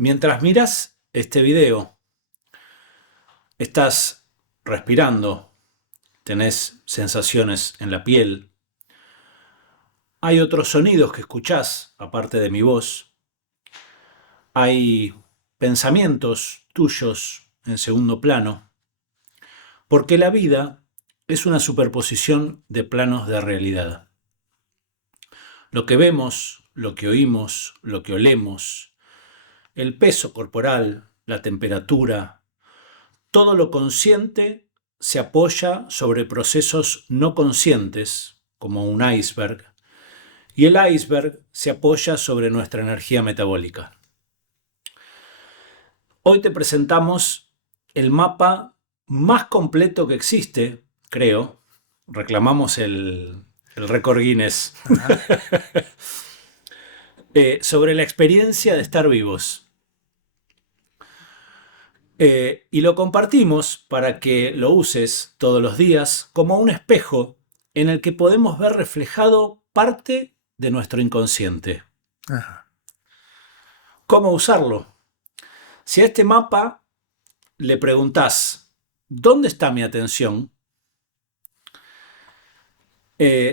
Mientras miras este video, estás respirando, tenés sensaciones en la piel, hay otros sonidos que escuchás, aparte de mi voz, hay pensamientos tuyos en segundo plano, porque la vida es una superposición de planos de realidad. Lo que vemos, lo que oímos, lo que olemos, el peso corporal, la temperatura, todo lo consciente se apoya sobre procesos no conscientes, como un iceberg, y el iceberg se apoya sobre nuestra energía metabólica. Hoy te presentamos el mapa más completo que existe, creo. Reclamamos el récord Guinness. Sobre la experiencia de estar vivos. Y lo compartimos para que lo uses todos los días como un espejo en el que podemos ver reflejado parte de nuestro inconsciente. Ajá. ¿Cómo usarlo? Si a este mapa le preguntás, ¿dónde está mi atención?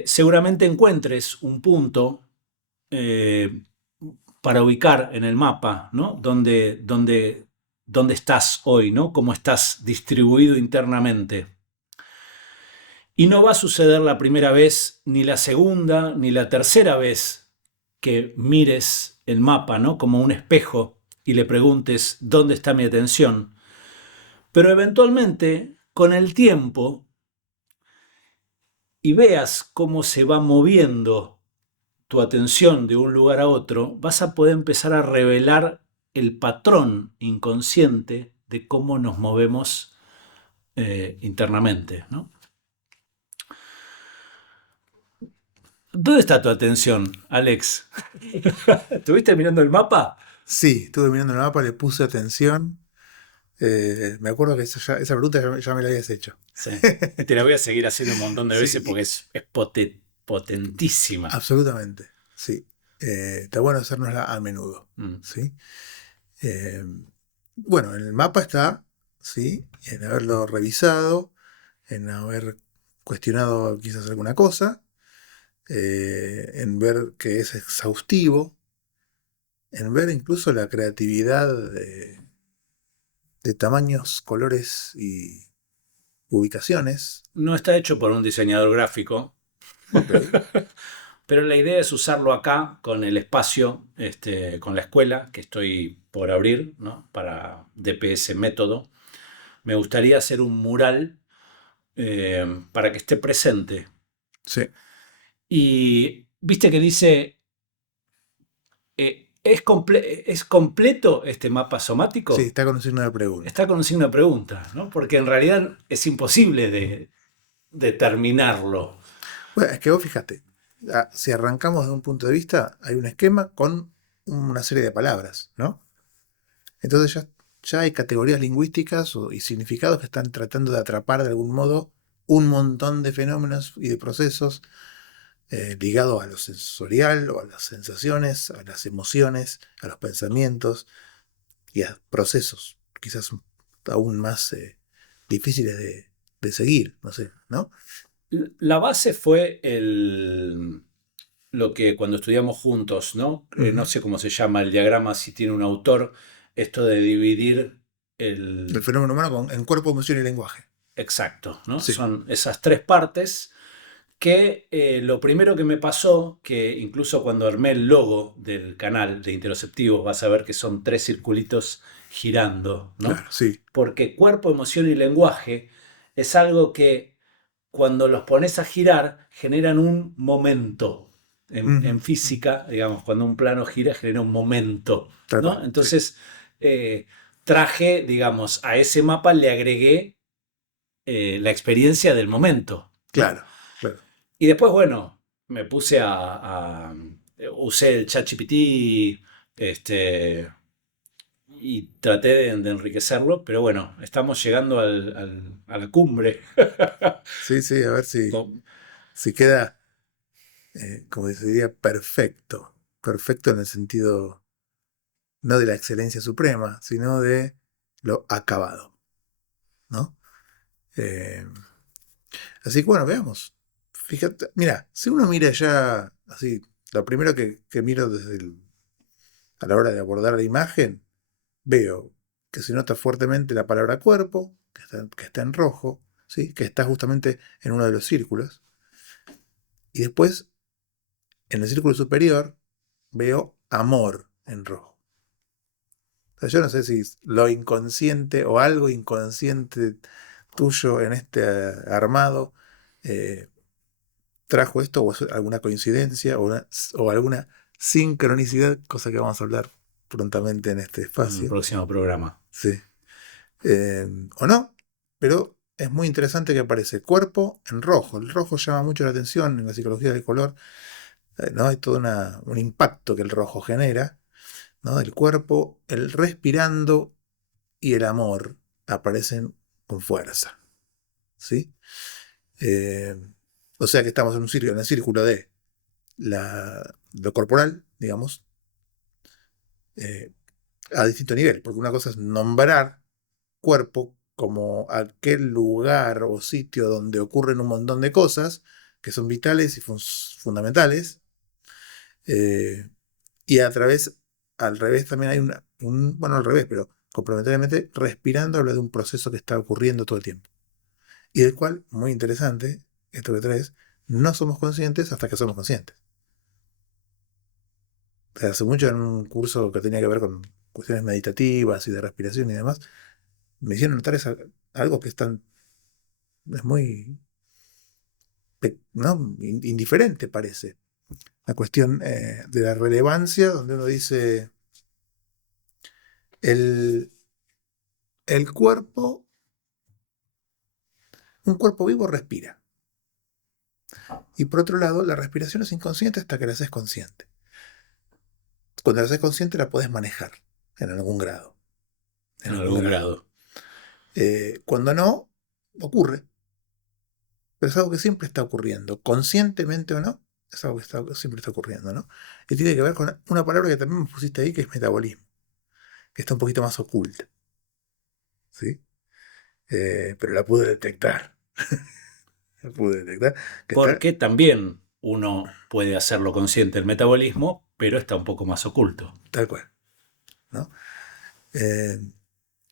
Seguramente encuentres un punto para ubicar en el mapa, ¿no? ¿Dónde estás hoy, ¿no? Cómo estás distribuido internamente. Y no va a suceder la primera vez, ni la segunda, ni la tercera vez que mires el mapa, ¿no? Como un espejo y le preguntes ¿dónde está mi atención? Pero eventualmente, con el tiempo, y veas cómo se va moviendo tu atención de un lugar a otro, vas a poder empezar a revelar el patrón inconsciente de cómo nos movemos internamente, ¿no? ¿Dónde está tu atención, Alex? ¿Estuviste mirando el mapa? Sí, estuve mirando el mapa, le puse atención. Me acuerdo que esa pregunta ya me la habías hecho. Sí. Y te la voy a seguir haciendo un montón de veces porque Sí, es potentísima. absolutamente. Sí. Está bueno hacérnosla a menudo. Mm. ¿Sí? Eh, bueno, en el mapa está, ¿sí? En haberlo revisado, en haber cuestionado quizás alguna cosa, en ver que es exhaustivo, en ver incluso la creatividad de tamaños, colores y ubicaciones. No está hecho por un diseñador gráfico, Ok. pero la idea es usarlo acá con el espacio, con la escuela que estoy por abrir, ¿no? Para DPS Método. Me gustaría hacer un mural para que esté presente. Sí, Y viste que dice, ¿es completo este mapa sí, somático? está con un signo de pregunta. Está con un signo de pregunta, ¿no? Porque en realidad es imposible de determinarlo. Bueno, es que vos fíjate, si arrancamos de un punto de vista, hay un esquema con una serie de palabras, ¿no? Entonces ya hay categorías lingüísticas y significados que están tratando de atrapar de algún modo un montón de fenómenos y de procesos ligados a lo sensorial o a las sensaciones, a las emociones, a los pensamientos y a procesos quizás aún más difíciles de seguir, no sé, ¿no? La base fue lo que cuando estudiamos juntos, ¿no? No Ujú. sé cómo se llama el diagrama, si tiene un autor, esto de dividir El el... fenómeno humano en cuerpo, emoción y lenguaje. Exacto, ¿no? Sí, Son esas tres partes que lo primero que me pasó, que incluso cuando armé el logo del canal de Interoceptivos, vas a ver que son tres circulitos girando, ¿no? claro, sí. Porque cuerpo, emoción y lenguaje es algo que cuando los pones a girar generan un momento. En Ujú, ujú. física, digamos, cuando un plano gira genera un momento, Tal ¿no? cual, sí. Entonces traje, digamos, a ese mapa le agregué la experiencia del momento, ¿no? Claro, claro. Y después, bueno, me puse usé el ChatGPT, y traté de enriquecerlo, pero bueno, estamos llegando a la cumbre. Sí, sí, a ver Con- si queda, como se diría, perfecto. Perfecto en el sentido no de la excelencia suprema, sino de lo acabado, ¿no? Eh, Así que bueno, veamos. Fíjate, mira, si uno mira ya así, lo primero que miro a la hora de abordar la imagen, veo que se nota fuertemente la palabra cuerpo, que está en rojo, ¿sí? Que está justamente en uno de los círculos. Y después, en el círculo superior, veo amor en rojo. O sea, yo no sé si lo inconsciente o algo inconsciente tuyo en este armado eh, trajo esto, o es alguna coincidencia, o alguna sincronicidad, cosa que vamos a hablar prontamente en este En el espacio. próximo programa. Sí. O no, pero es muy interesante que aparece cuerpo en rojo. El rojo llama mucho la atención en la psicología del color, ¿no? Hay todo un impacto que el rojo genera, ¿no? El cuerpo, el respirando y el amor aparecen con fuerza, ¿sí? Eh, o sea que estamos en el círculo de lo corporal, digamos, eh, a distinto nivel, porque una cosa es nombrar cuerpo como aquel lugar o sitio donde ocurren un montón de cosas que son vitales y fundamentales, eh, y al revés también hay bueno, al revés, pero complementariamente, respirando habla de un proceso que está ocurriendo todo el tiempo, y del cual, muy interesante, esto que traes, no somos conscientes hasta que somos conscientes. Hace mucho en un curso que tenía que ver con cuestiones meditativas y de respiración y demás, me hicieron notar algo que es muy, ¿no? Indiferente parece. La cuestión de la relevancia, donde uno dice, el, el cuerpo, un cuerpo vivo respira. Y por otro lado, la respiración es inconsciente hasta que la haces consciente. Cuando la haces consciente la podés manejar en algún grado. En En algún algún grado. grado. Cuando no, ocurre. Pero es algo que siempre está ocurriendo, conscientemente o no, es algo que siempre está ocurriendo, ¿no? Y tiene que ver con una palabra que también me pusiste ahí, que es metabolismo, que está un poquito más oculta, ¿sí? Pero la pude detectar, la pude detectar, que está Porque también uno puede hacerlo consciente el metabolismo, pero está un poco más oculto. tal cual, ¿no? Eh,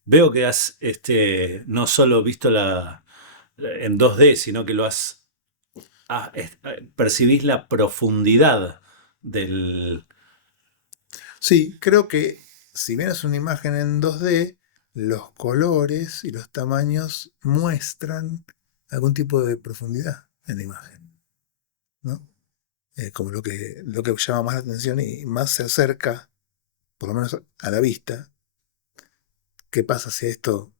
Veo que has no solo visto en 2D, sino que percibís la profundidad del... sí, creo que si bien es una imagen en 2D, los colores y los tamaños muestran algún tipo de profundidad en la imagen, ¿no? Como lo que llama más la atención y más se acerca, por lo menos a la vista. ¿Qué pasa si esto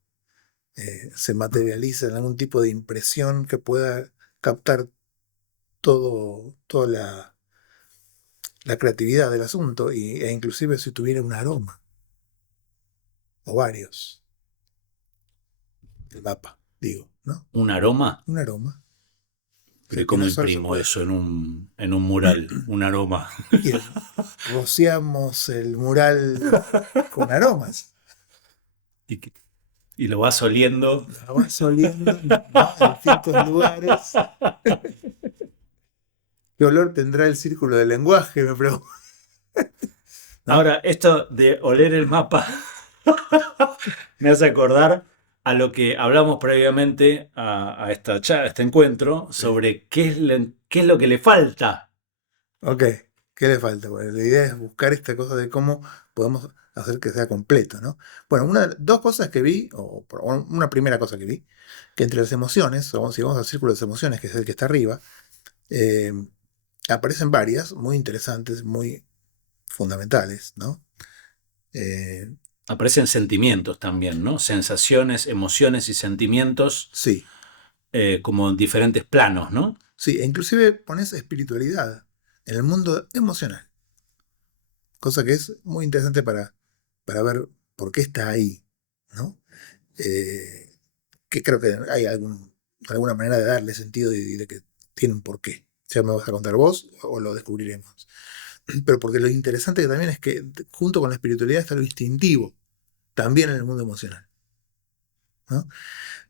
se materializa en algún tipo de impresión que pueda captar toda la creatividad del asunto e inclusive si tuviera un aroma o varios, el mapa, digo, ¿no? un aroma? Un aroma. O Pero sea, ¿y que no cómo solo se imprimo puede. eso en un mural? Un aroma. Y rociamos el mural con aromas. Y, y lo vas oliendo. La vas oliendo, ¿no? En distintos lugares. ¿Qué olor tendrá el círculo del lenguaje? Me pregunto, ¿no? Ahora, esto de oler el mapa me hace acordar a lo que hablamos previamente a a este encuentro Sí. sobre qué es lo que le falta. Ok, ¿qué le falta? Bueno, la idea es buscar esta cosa de cómo podemos hacer que sea completo, ¿no? Bueno, dos cosas que vi, o una primera cosa que vi, que entre las emociones, o si vamos al círculo de las emociones, que es el que está arriba, eh, aparecen varias, muy interesantes, muy fundamentales, ¿no? Eh, Aparecen sentimientos también, ¿no? Sensaciones, emociones y sentimientos sí, como en diferentes planos, ¿no? sí, e inclusive pones espiritualidad en el mundo emocional, cosa que es muy interesante para ver por qué está ahí, ¿no? Eh, que creo que hay alguna manera de darle sentido y de que tiene un porqué. Ya me vas a contar vos o lo descubriremos. pero porque lo interesante que también es que junto con la espiritualidad está lo instintivo, también en el mundo emocional, ¿no?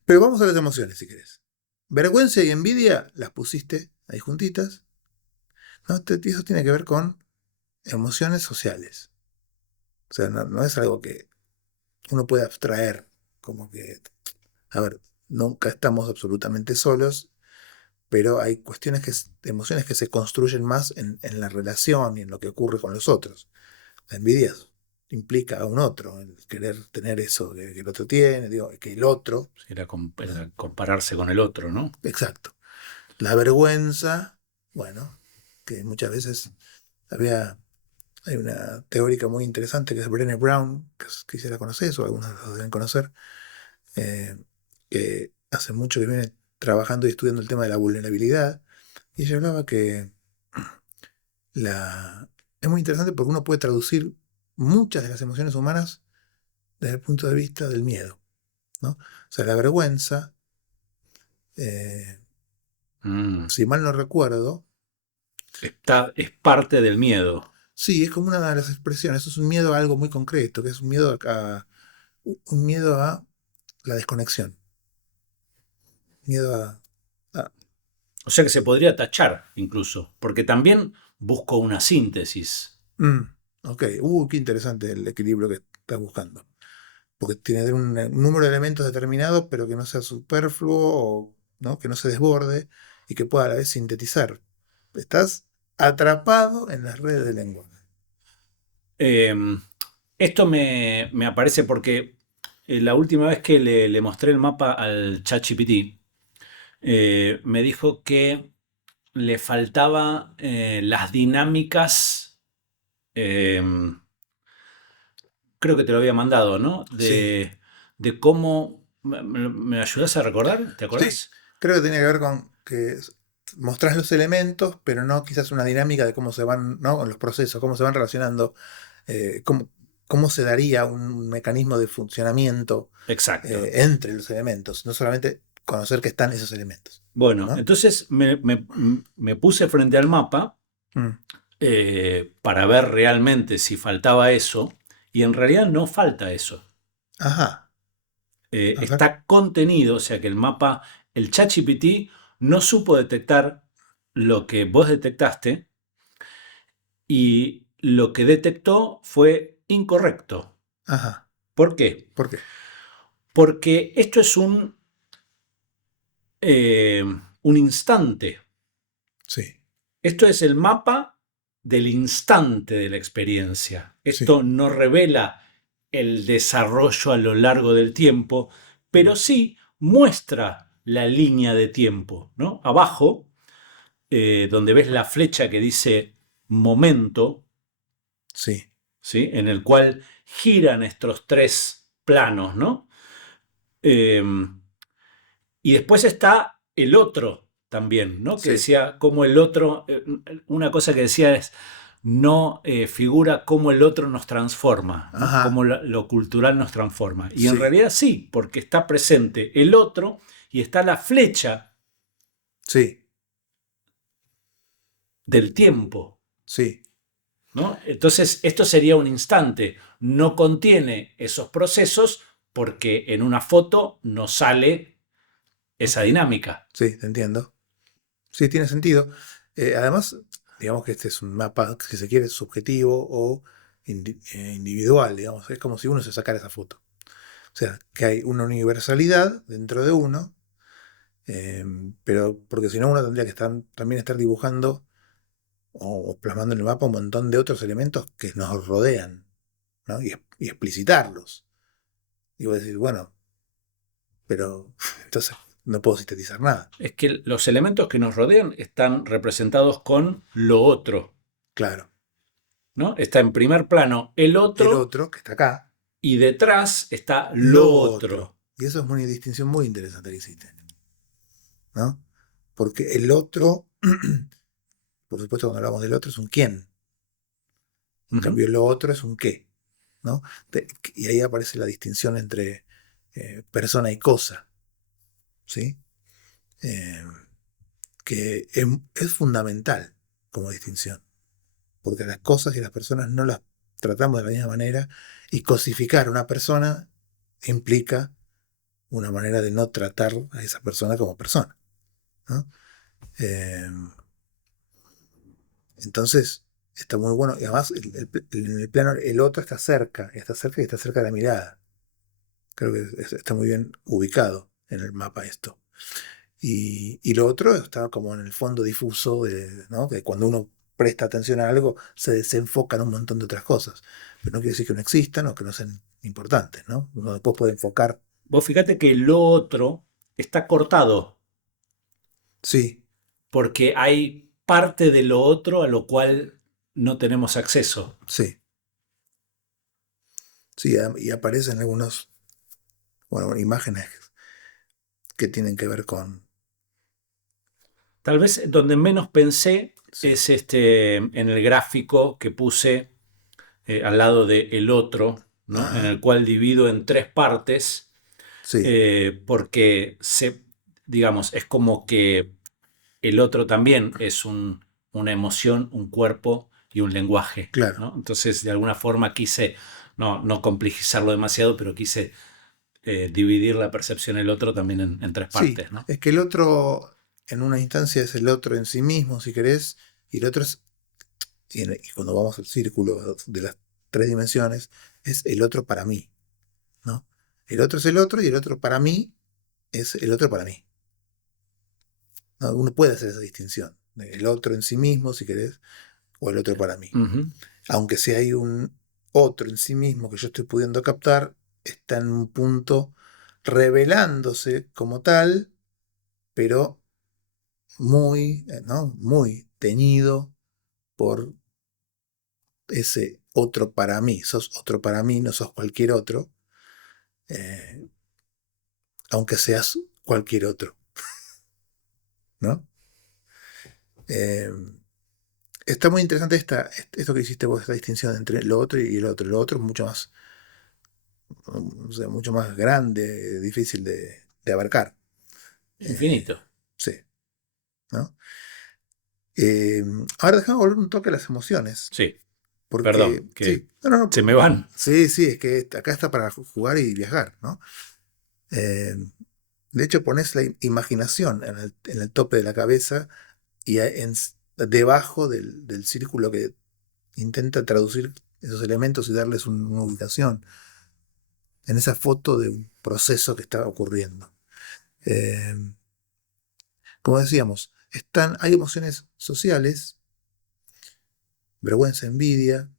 Pero vamos a las emociones, si querés. Vergüenza y envidia las pusiste ahí juntitas, ¿no? Eso tiene que ver con emociones sociales. O sea, no es algo que uno puede abstraer, como que, a ver, nunca estamos absolutamente solos, pero hay emociones que se construyen más en la relación y en lo que ocurre con los otros. La envidia implica a un otro, el querer tener eso que el otro tiene, digo, que el otro, ¿no? Era compararse con el otro, ¿no? Exacto. La vergüenza, bueno, que muchas veces hay una teórica muy interesante que es Brené Brown, que quisiera conocer, o algunos lo deben conocer, eh, que hace mucho que viene trabajando y estudiando el tema de la vulnerabilidad, y ella hablaba que es muy interesante porque uno puede traducir muchas de las emociones humanas desde el punto de vista del miedo, ¿no? O sea, la vergüenza, eh, Mm. si mal no recuerdo, Es parte del miedo. sí, es como una de las expresiones, es un miedo a algo muy concreto, que es un miedo a la desconexión, miedo a- O sea que se podría tachar incluso, porque también busco una síntesis. mm, ok, qué interesante el equilibrio que estás buscando, porque tiene un número de elementos determinados, pero que no sea superfluo, o, ¿no? Que no se desborde y que pueda a la vez sintetizar. Estás atrapado en las redes de lenguaje. Eh, Esto me aparece porque la última vez que le mostré el mapa al ChatGPT, me dijo que le faltaba las dinámicas, eh, creo que te lo había mandado, ¿no? Sí, De cómo... ¿Me ayudas a recordar? ¿Te sí, acordás? creo que tenía que ver con que mostrás los elementos, pero no quizás una dinámica de cómo se van, ¿no? Los procesos, cómo se van relacionando, eh, cómo, cómo se daría un mecanismo de funcionamiento Exacto. entre los elementos, no solamente conocer que están esos elementos, Bueno, ¿no? entonces me puse frente al mapa Mm, para ver realmente si faltaba eso, y en realidad no falta eso. ajá, a ver, Está contenido, o sea que el mapa, el ChatGPT no supo detectar lo que vos detectaste y lo que detectó fue incorrecto. ajá, ¿Por qué? ¿por qué? Porque esto es un instante. Sí, Esto es el mapa del instante de la experiencia. sí, Esto no revela el desarrollo a lo largo del tiempo, pero sí muestra la línea de tiempo, ¿no? Abajo, donde ves la flecha que dice momento, sí, ¿sí? En el cual giran estos tres planos, ¿no? Eh, y después está el otro también, ¿no? Que sí, decía cómo el otro, una cosa que decía es, no figura cómo el otro nos transforma, ¿no? Cómo ajá, lo cultural nos transforma. Y en sí, realidad sí, porque está presente el otro y está la flecha sí, del tiempo, sí, ¿no? Entonces, esto sería un instante, no contiene esos procesos porque en una foto no sale esa ok, dinámica. sí, te entiendo. Sí, tiene sentido. Además, digamos que este es un mapa, si se quiere, subjetivo o individual, digamos. Es como si uno se sacara esa foto. O sea, que hay una universalidad dentro de uno, eh, pero porque si no uno tendría que también estar dibujando o plasmando en el mapa un montón de otros elementos que nos rodean, ¿no? Y explicitarlos. Y vos decís, bueno, pero entonces no puedo sintetizar nada. Es que los elementos que nos rodean están representados con lo otro, Claro. ¿no? Está en primer plano el El otro otro, que está acá, y detrás está lo lo otro. otro. Y eso es una distinción muy interesante que hiciste, ¿no? Porque el otro, por supuesto, cuando hablamos del otro, es un quién. En Ujú. cambio, lo otro es un qué, ¿no? Y ahí aparece la distinción entre persona y cosa, ¿sí? Eh, que es fundamental como distinción. porque las cosas y las personas no las tratamos de la misma manera, y cosificar a una persona implica una manera de no tratar a esa persona como persona, ¿no? Eh, entonces, está muy bueno. Y además, en el plano, el otro está cerca y está cerca de la mirada. Creo que está muy bien ubicado en el mapa esto. Y lo otro está como en el fondo difuso, ¿no? Que cuando uno presta atención a algo, se desenfocan un montón de otras cosas. Pero no quiere decir que no existan o que no sean importantes, ¿no? Uno después puede enfocar. Vos fíjate que lo otro está cortado, Sí, porque hay parte de lo otro a lo cual no tenemos acceso. sí, sí, y aparecen algunos, bueno, imágenes que tienen que ver con, Tal vez donde menos pensé sí, es en el gráfico que puse al lado de el otro, ¿no? En ajá, el cual divido en tres partes, sí, porque digamos, es como que el otro también es una emoción, un cuerpo y un lenguaje, claro, ¿no? Entonces, de alguna forma quise, no complejizarlo demasiado, pero quise dividir la percepción del otro también en tres sí, partes, ¿no? es que el otro en una instancia es el otro en sí mismo, si querés, y el otro es, y cuando vamos al círculo de las tres dimensiones, es el otro para mí, ¿no? El otro es el otro y el otro para mí es el otro para mí. ¿No? Uno puede hacer esa distinción, el otro en sí mismo, si querés, o el otro para mí. Ujú. Aunque si hay un otro en sí mismo que yo estoy pudiendo captar, está en un punto revelándose como tal, pero muy, ¿no? Muy teñido por ese otro para mí. Sos otro para mí, no sos cualquier otro, eh, aunque seas cualquier otro, ¿no? Eh, está muy interesante esto que hiciste vos, esta distinción entre lo otro y el otro. Lo otro es mucho más, o sea, mucho más grande, difícil de abarcar. Eh, Infinito. sí, ¿no? Eh, ahora dejamos volver un toque a las emociones, Sí, porque perdón, que sí, no, no, no, se me van. sí, sí, es que acá está para jugar y viajar, ¿no? Eh, de hecho, pones la imaginación en el tope de la cabeza y debajo del círculo que intenta traducir esos elementos y darles una ubicación en esa foto de un proceso que está ocurriendo. Eh, como decíamos, hay emociones sociales, vergüenza, envidia,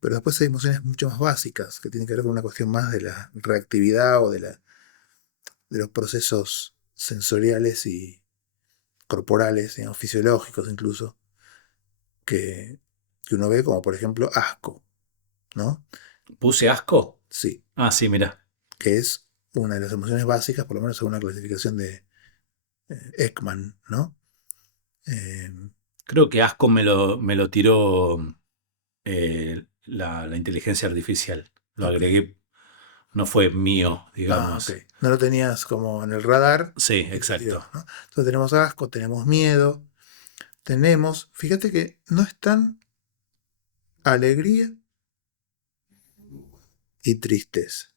pero después hay emociones mucho más básicas que tienen que ver con una cuestión más de la reactividad o de los procesos sensoriales y corporales, digamos, fisiológicos incluso, que, que uno ve como por ejemplo asco, ¿no? ¿Puse asco? Sí, Ah, sí, mira. que es una de las emociones básicas, por lo menos según la clasificación de Ekman, ¿no? Eh, Creo que asco me lo tiró la inteligencia artificial. Lo ok. agregué, no fue mío, Ah, ok. digamos. No lo tenías como en el radar Sí, y te tiró, exacto. ¿no? Entonces tenemos asco, tenemos miedo, fíjate que no están alegría y tristeza,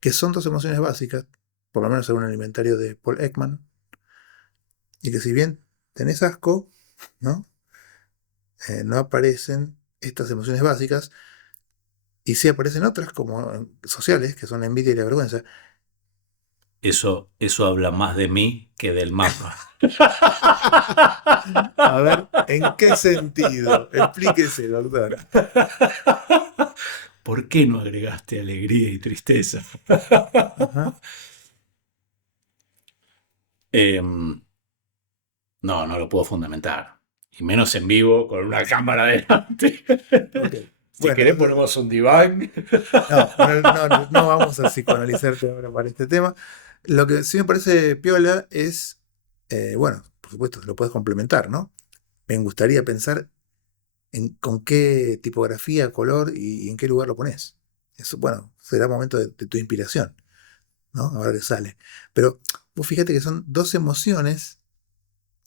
que son dos emociones básicas, por lo menos según el inventario de Paul Ekman, y que si bien tenés asco, ¿no? No aparecen estas emociones básicas, y sí aparecen otras como sociales, que son la envidia y la vergüenza. Eso habla más de mí que del mapa. A ver, ¿en qué sentido? Explíquese, doctor. ¿Por qué no agregaste alegría y tristeza? Ajá. Em, no lo puedo fundamentar. Y menos en vivo con una cámara delante. Ok. Si Bueno, querés ponemos un diván. no, no vamos a psicoanalizarte ahora para este tema. Lo que sí me parece piola es, bueno, por supuesto, lo puedes complementar, ¿no? Me gustaría pensar en con qué tipografía, color y en qué lugar lo pones. Eso, bueno, será momento de tu inspiración, ¿no? A ver qué sale. Pero vos fíjate que son dos emociones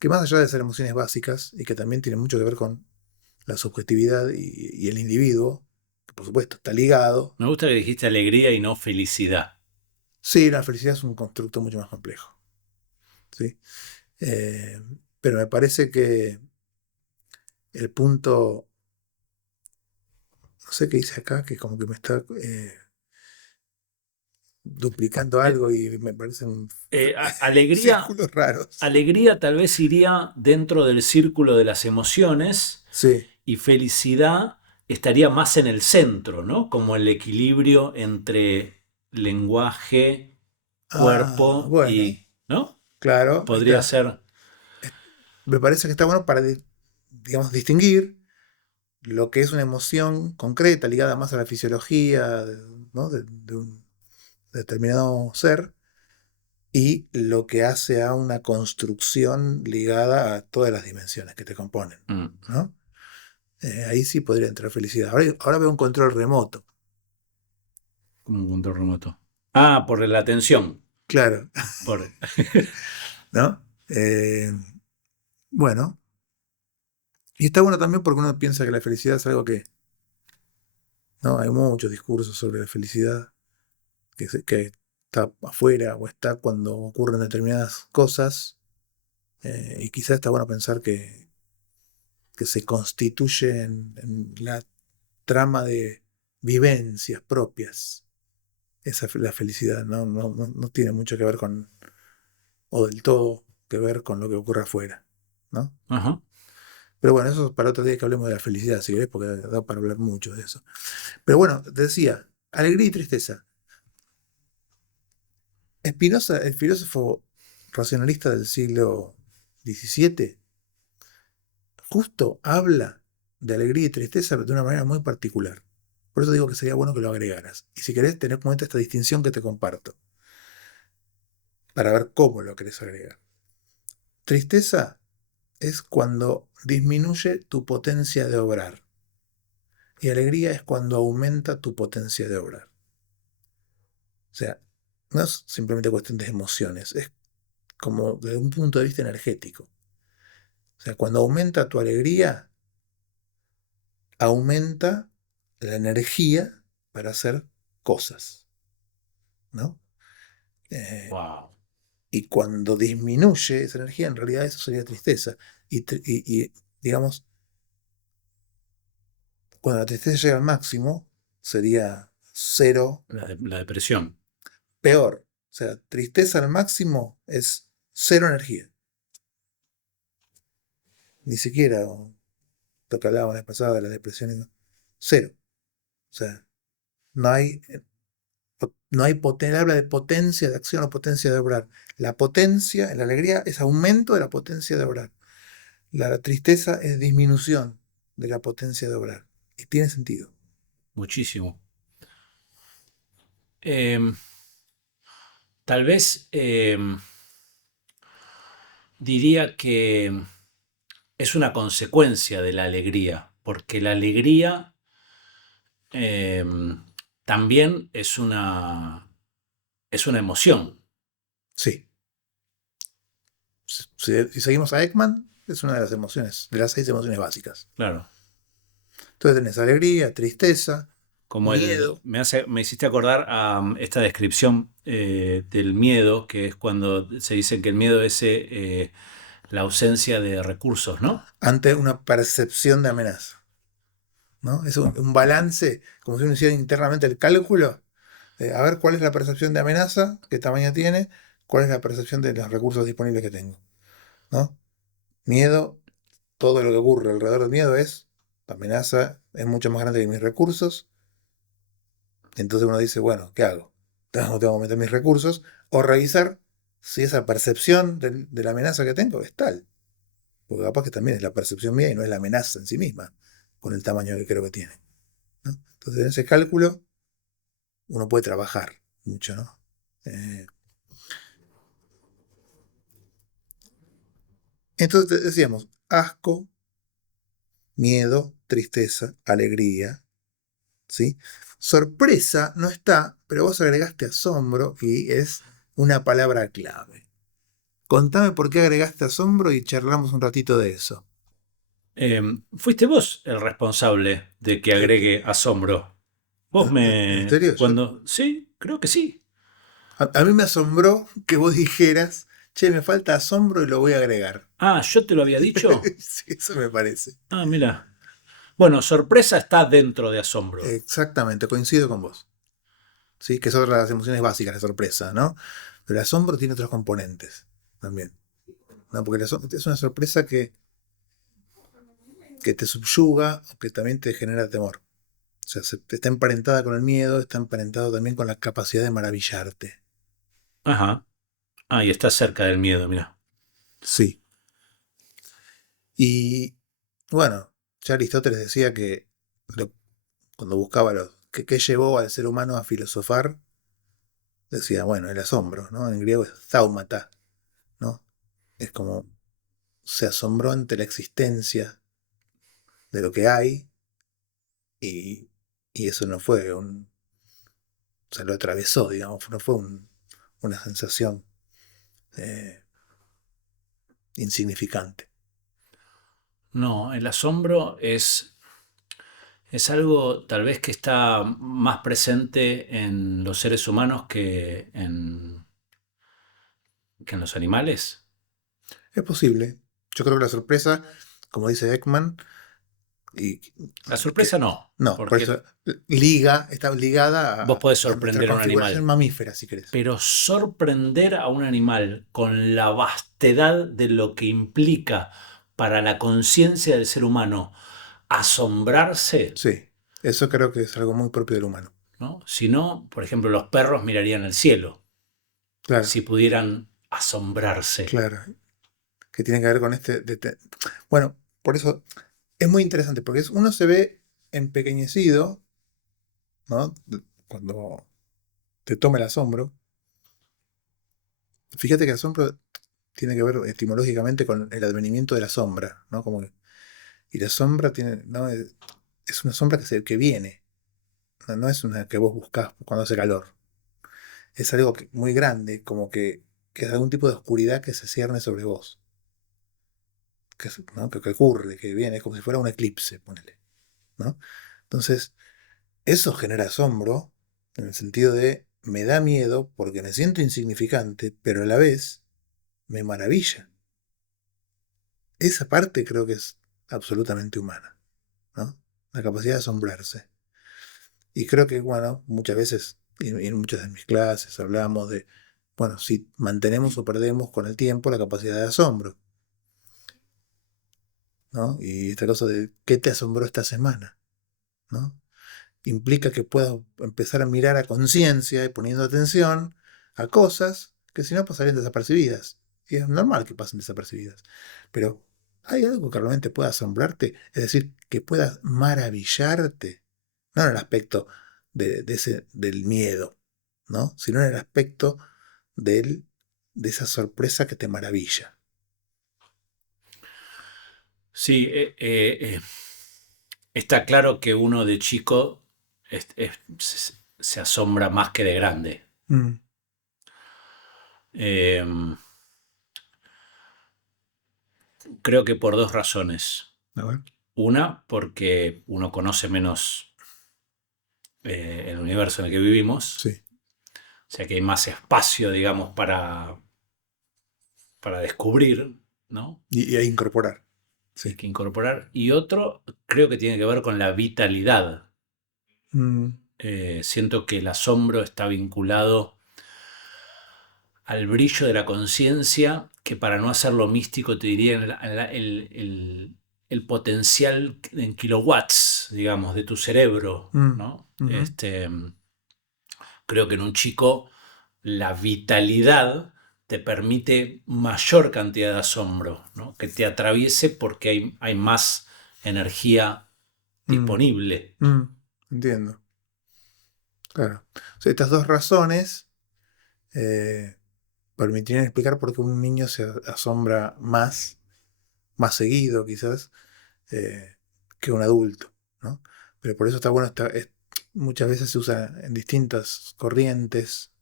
que más allá de ser emociones básicas y que también tienen mucho que ver con la subjetividad y el individuo, que por supuesto está ligado. Me gusta que dijiste alegría y no felicidad. Sí, la felicidad es un constructo mucho más complejo. ¿Sí? Eh, pero me parece que el punto, no sé qué dice acá, que como que me está duplicando Eh, algo y me parecen Alegría, círculos raros. alegría tal vez iría dentro del círculo de las emociones Sí. y felicidad estaría más en el centro, ¿no? Como el equilibrio entre lenguaje, Ah, cuerpo bueno, y, ¿no? claro, ahí Podría está. ser, Me parece que está bueno para, digamos, distinguir lo que es una emoción concreta, ligada más a la fisiología, ¿no? de un determinado ser, y lo que hace a una construcción ligada a todas las dimensiones que te componen, mm, ¿no? Ahí sí podría entrar felicidad. Ahora veo un control remoto, como un control remoto. Ah, por la atención. claro, Por, ¿no? Bueno, y está bueno también porque uno piensa que la felicidad es algo que, ¿no? Hay muchos discursos sobre la felicidad que está afuera o está cuando ocurren determinadas cosas, y quizás está bueno pensar que se constituye en la trama de vivencias propias. La felicidad no tiene mucho que ver con, o del todo que ver con lo que ocurre afuera, ¿no? ajá. Pero bueno, eso es para otro día que hablemos de la felicidad, si querés, porque da para hablar mucho de eso. Pero bueno, te decía, alegría y tristeza. Spinoza, el filósofo racionalista del siglo XVII, justo habla de alegría y tristeza de una manera muy particular. Por eso digo que sería bueno que lo agregaras. Y si querés, tener en cuenta esta distinción que te comparto, para ver cómo lo querés agregar. Tristeza es cuando disminuye tu potencia de obrar. Y alegría es cuando aumenta tu potencia de obrar. O sea, no es simplemente cuestión de emociones, es como desde un punto de vista energético. O sea, cuando aumenta tu alegría, aumenta la energía para hacer cosas, ¿no? Eh, Wow. y cuando disminuye esa energía, en realidad eso sería tristeza. Digamos, cuando la tristeza llega al máximo, sería cero, La depresión. peor. O sea, tristeza al máximo es cero energía. Ni siquiera lo que hablábamos la vez pasada de la depresión, ¿no? Cero. O sea, no hay, no hay potencia, habla de potencia de acción o potencia de obrar. La potencia, en la alegría, es aumento de la potencia de obrar. La tristeza es disminución de la potencia de obrar. Y tiene sentido. Muchísimo. Em, Tal vez diría que es una consecuencia de la alegría, porque la alegría también es una emoción, Sí. Si seguimos a Ekman, es una de las emociones, de las 6 emociones básicas. claro. Entonces tenés alegría, tristeza, Como miedo. me hiciste acordar a esta descripción del miedo, que es cuando se dice que el miedo es la ausencia de recursos, ¿no? Ante una percepción de amenaza, ¿no? Es un balance, como si uno hiciera internamente el cálculo, a ver cuál es la percepción de amenaza, qué tamaño tiene, cuál es la percepción de los recursos disponibles que tengo, ¿no? Miedo, todo lo que ocurre alrededor del miedo es, la amenaza es mucho más grande que mis recursos, entonces uno dice, bueno, ¿qué hago? Tengo que aumentar mis recursos o revisar si esa percepción de la amenaza que tengo es tal, porque capaz que también es la percepción mía y no es la amenaza en sí misma, con el tamaño que creo que tiene, ¿no? Entonces en ese cálculo uno puede trabajar mucho, ¿no? Eh, entonces decíamos, asco, miedo, tristeza, alegría, ¿sí? Sorpresa no está, pero vos agregaste asombro y es una palabra clave. Contame por qué agregaste asombro y charlamos un ratito de eso. Fuiste vos el responsable de que Eh, agregue asombro. Vos ¿En me... serio? Cuando... Sí, creo que sí. A mí me asombró que vos dijeras, che, me falta asombro y lo voy a agregar. Ah, ¿yo te lo había dicho? Sí, eso me parece. Ah, mira. Bueno, sorpresa está dentro de asombro. Exactamente, coincido con vos. ¿Sí? Que son las emociones básicas, la sorpresa, ¿no? Pero el asombro tiene otros componentes también. ¿No? Porque es una sorpresa que te subyuga o que también te genera temor. O sea, está emparentada con el miedo, está emparentado también con la capacidad de maravillarte. Ajá. Ah, y está cerca del miedo, mira. Sí. Y bueno, ya Aristóteles decía que cuando buscaba qué llevó al ser humano a filosofar, decía, bueno, el asombro, ¿no? En griego es zaumata, ¿no? Es como se asombró ante la existencia de lo que hay y, y eso no fue o sea, lo atravesó, digamos, no fue una sensación eh, insignificante. No, el asombro es algo tal vez que está más presente en los seres humanos que en los animales. Es posible. Yo creo que la sorpresa, como dice Ekman, y La que sorpresa no, no, por porque eso está ligada vos podés a nuestra sorprender a un configuración animal, mamífera, si querés. pero sorprender a un animal con la vastedad de lo que implica para la conciencia del ser humano asombrarse, Sí, eso creo que es algo muy propio del humano. ¿no? Si no, por ejemplo, los perros mirarían el cielo Claro, si pudieran asombrarse. claro. Que tiene que ver con bueno, por eso es muy interesante, porque uno se ve empequeñecido, ¿no? Cuando te toma el asombro. Fíjate que el asombro tiene que ver etimológicamente con el advenimiento de la sombra, ¿no? Y la sombra tiene, ¿no? Es una sombra que viene, no es una que vos buscás cuando hace calor. Es algo muy grande, que es algún tipo de oscuridad que se cierne sobre vos. ¿No? Que ocurre, que viene, es como si fuera un eclipse, ponele, ¿no? Entonces, eso genera asombro en el sentido de me da miedo porque me siento insignificante, pero a la vez me maravilla. Esa parte creo que es absolutamente humana, ¿no? La capacidad de asombrarse. Y creo que, bueno, muchas veces, y en muchas de mis clases hablamos de, bueno, si mantenemos o perdemos con el tiempo la capacidad de asombro, ¿no? Y esta cosa de, ¿qué te asombró esta semana? ¿No? Implica que puedo empezar a mirar a conciencia y poniendo atención a cosas que si no pasarían desapercibidas. Y es normal que pasen desapercibidas. Pero hay algo que realmente pueda asombrarte, es decir, que pueda maravillarte, no en el aspecto del miedo, ¿no? Sino en el aspecto de esa sorpresa que te maravilla. Sí, está claro que uno de chico se asombra más que de grande. Mm, Eh, Creo que por dos razones. a ver, Una, porque uno conoce menos el universo en el que vivimos, sí. o sea que hay más espacio, digamos, para descubrir, ¿no? Y a incorporar. Y Sí. que incorporar. Y otro, creo que tiene que ver con la vitalidad. Mm, Siento que el asombro está vinculado al brillo de la conciencia, que para no hacerlo místico te diría el potencial en kilowatts, digamos, de tu cerebro, mm, ¿no? ujú, Creo que en un chico la vitalidad te permite mayor cantidad de asombro, ¿no? Que te atraviese porque hay más energía mm, disponible. entiendo. Claro. O sea, estas dos razones eh, permitirían explicar por qué un niño se asombra más seguido quizás, eh, que un adulto, ¿no? Pero por eso está bueno, muchas veces se usa en distintas corrientes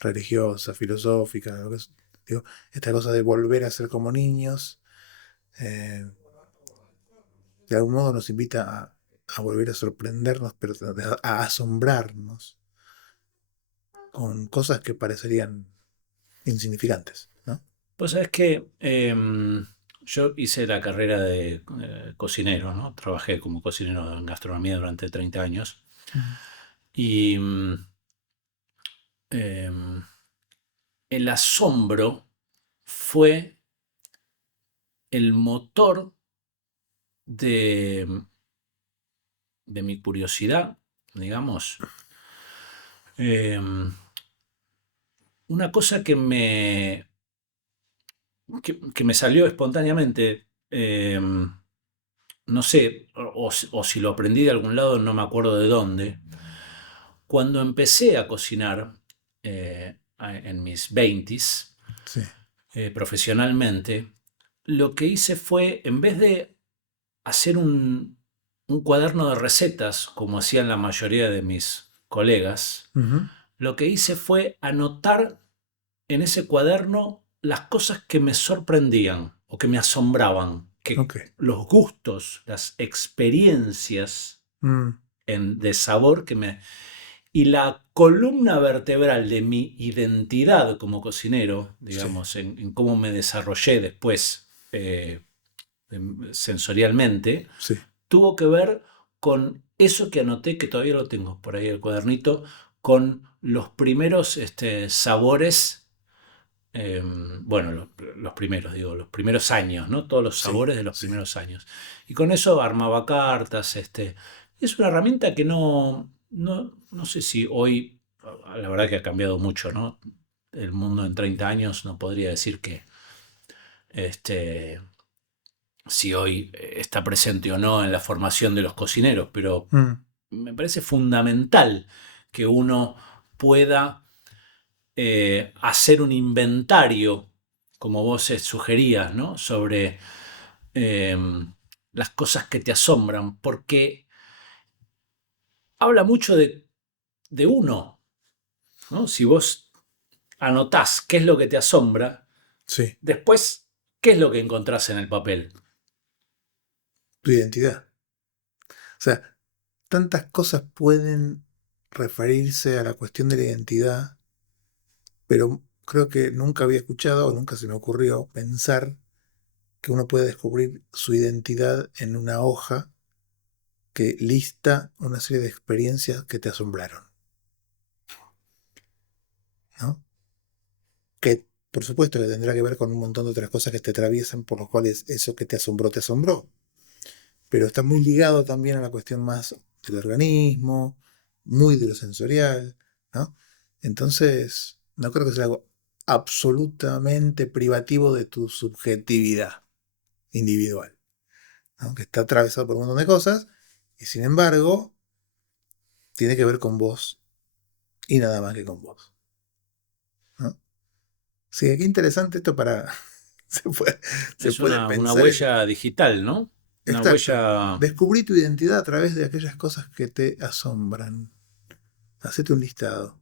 religiosas, filosóficas, lo que es. Digo, esta cosa de volver a ser como niños, eh, de algún modo nos invita a volver a sorprendernos, pero a asombrarnos con cosas que parecerían insignificantes, ¿no? Pues es que yo hice la carrera de cocinero, ¿no? Trabajé como cocinero en gastronomía durante 30 años. Mm. Y el asombro fue el motor de, de mi curiosidad, digamos. Em, una cosa que me salió espontáneamente. No sé, o si lo aprendí de algún lado, no me acuerdo de dónde. Cuando empecé a cocinar en mis 20s, Sí, profesionalmente, lo que hice fue, en vez de hacer un cuaderno de recetas, como hacían la mayoría de mis colegas, ujú, lo que hice fue anotar en ese cuaderno las cosas que me sorprendían o que me asombraban, que ok. los gustos, las experiencias Mm, de sabor que me... Y la columna vertebral de mi identidad como cocinero, sí, digamos, en cómo me desarrollé después sensorialmente, sí, tuvo que ver con eso que anoté, que todavía lo tengo por ahí el cuadernito, con los primeros sabores, bueno, los primeros, digo, los primeros años, ¿no? Todos los sí, sabores de los sí. primeros años. Y con eso armaba cartas, es una herramienta que no sé si hoy, la verdad que ha cambiado mucho, ¿no? El mundo en 30 años no podría decir que, este, si hoy está presente o no en la formación de los cocineros, pero Mm, me parece fundamental que uno pueda hacer un inventario, como vos sugerías, ¿no? Sobre eh, las cosas que te asombran, porque habla mucho de uno, ¿no? Si vos anotás qué es lo que te asombra, sí, después, ¿qué es lo que encontrás en el papel? tu identidad. O sea, tantas cosas pueden referirse a la cuestión de la identidad, pero creo que nunca había escuchado o nunca se me ocurrió pensar que uno puede descubrir su identidad en una hoja que lista una serie de experiencias que te asombraron, ¿no? Que por supuesto que tendrá que ver con un montón de otras cosas que te atraviesan, por lo cuales eso que te asombró, pero está muy ligado también a la cuestión más del organismo, muy de lo sensorial, ¿no? Entonces, no creo que sea algo absolutamente privativo de tu subjetividad individual, ¿no? Que está atravesado por un montón de cosas y sin embargo tiene que ver con vos y nada más que con vos, ¿no? Sí, qué interesante esto para... Se puede, se Es puede una pensar eso. huella digital, ¿no? Una Exacto. huella... Descubrí tu identidad a través de aquellas cosas que te asombran. Hacete un listado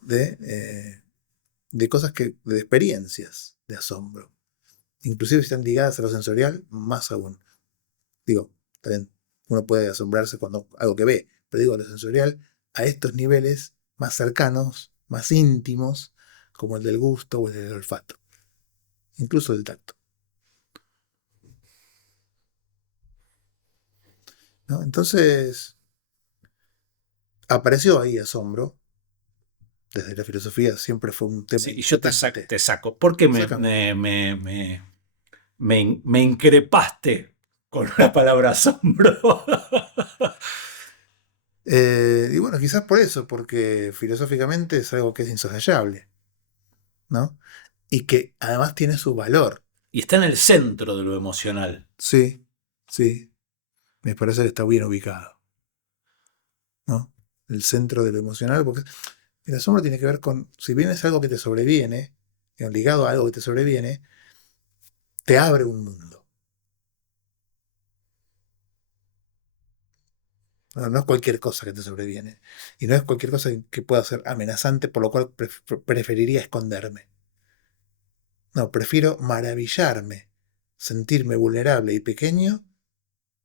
de cosas de experiencias de asombro. Inclusive si están ligadas a lo sensorial, más aún. Digo, también uno puede asombrarse cuando algo que ve, pero digo, lo sensorial a estos niveles más cercanos, más íntimos, como el del gusto o el del olfato, incluso del tacto, ¿no? Entonces, apareció ahí asombro. Desde la filosofía siempre fue un tema Sí, y yo inquietante. te saco. ¿Por qué Sácame. me increpaste con la palabra asombro? Y bueno, quizás por eso, porque filosóficamente es algo que es insoslayable, ¿no? Y que además tiene su valor. Y está en el centro de lo emocional. Sí, sí, me parece que está bien ubicado, ¿no? El centro de lo emocional, porque el asombro tiene que ver con, si bien es algo que te sobreviene, ligado a algo que te sobreviene, te abre un mundo. No, no es cualquier cosa que te sobreviene. Y no es cualquier cosa que pueda ser amenazante, por lo cual preferiría esconderme. No, prefiero maravillarme, sentirme vulnerable y pequeño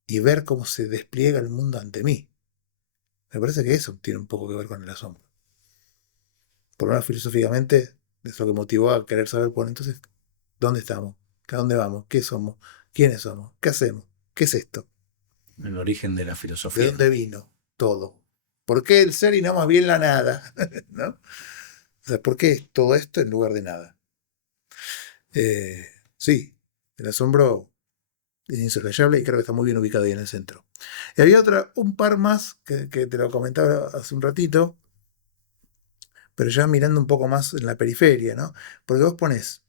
y ver cómo se despliega el mundo ante mí. Me parece que eso tiene un poco que ver con el asombro. Por lo menos filosóficamente, es lo que motivó a querer saber, bueno, entonces, ¿dónde estamos? ¿A dónde vamos? ¿Qué somos? ¿Quiénes somos? ¿Qué hacemos? ¿Qué es esto? El origen de la ¿De filosofía. dónde vino todo? ¿Por qué el ser y no más bien la nada? ¿No? O sea, ¿por qué todo esto en lugar de nada? Eh, sí, el asombro es insoslayable y creo que está muy bien ubicado ahí en el centro. Y había un par más que te lo comentaba hace un ratito, pero ya mirando un poco más en la periferia, ¿no? Porque vos ponés,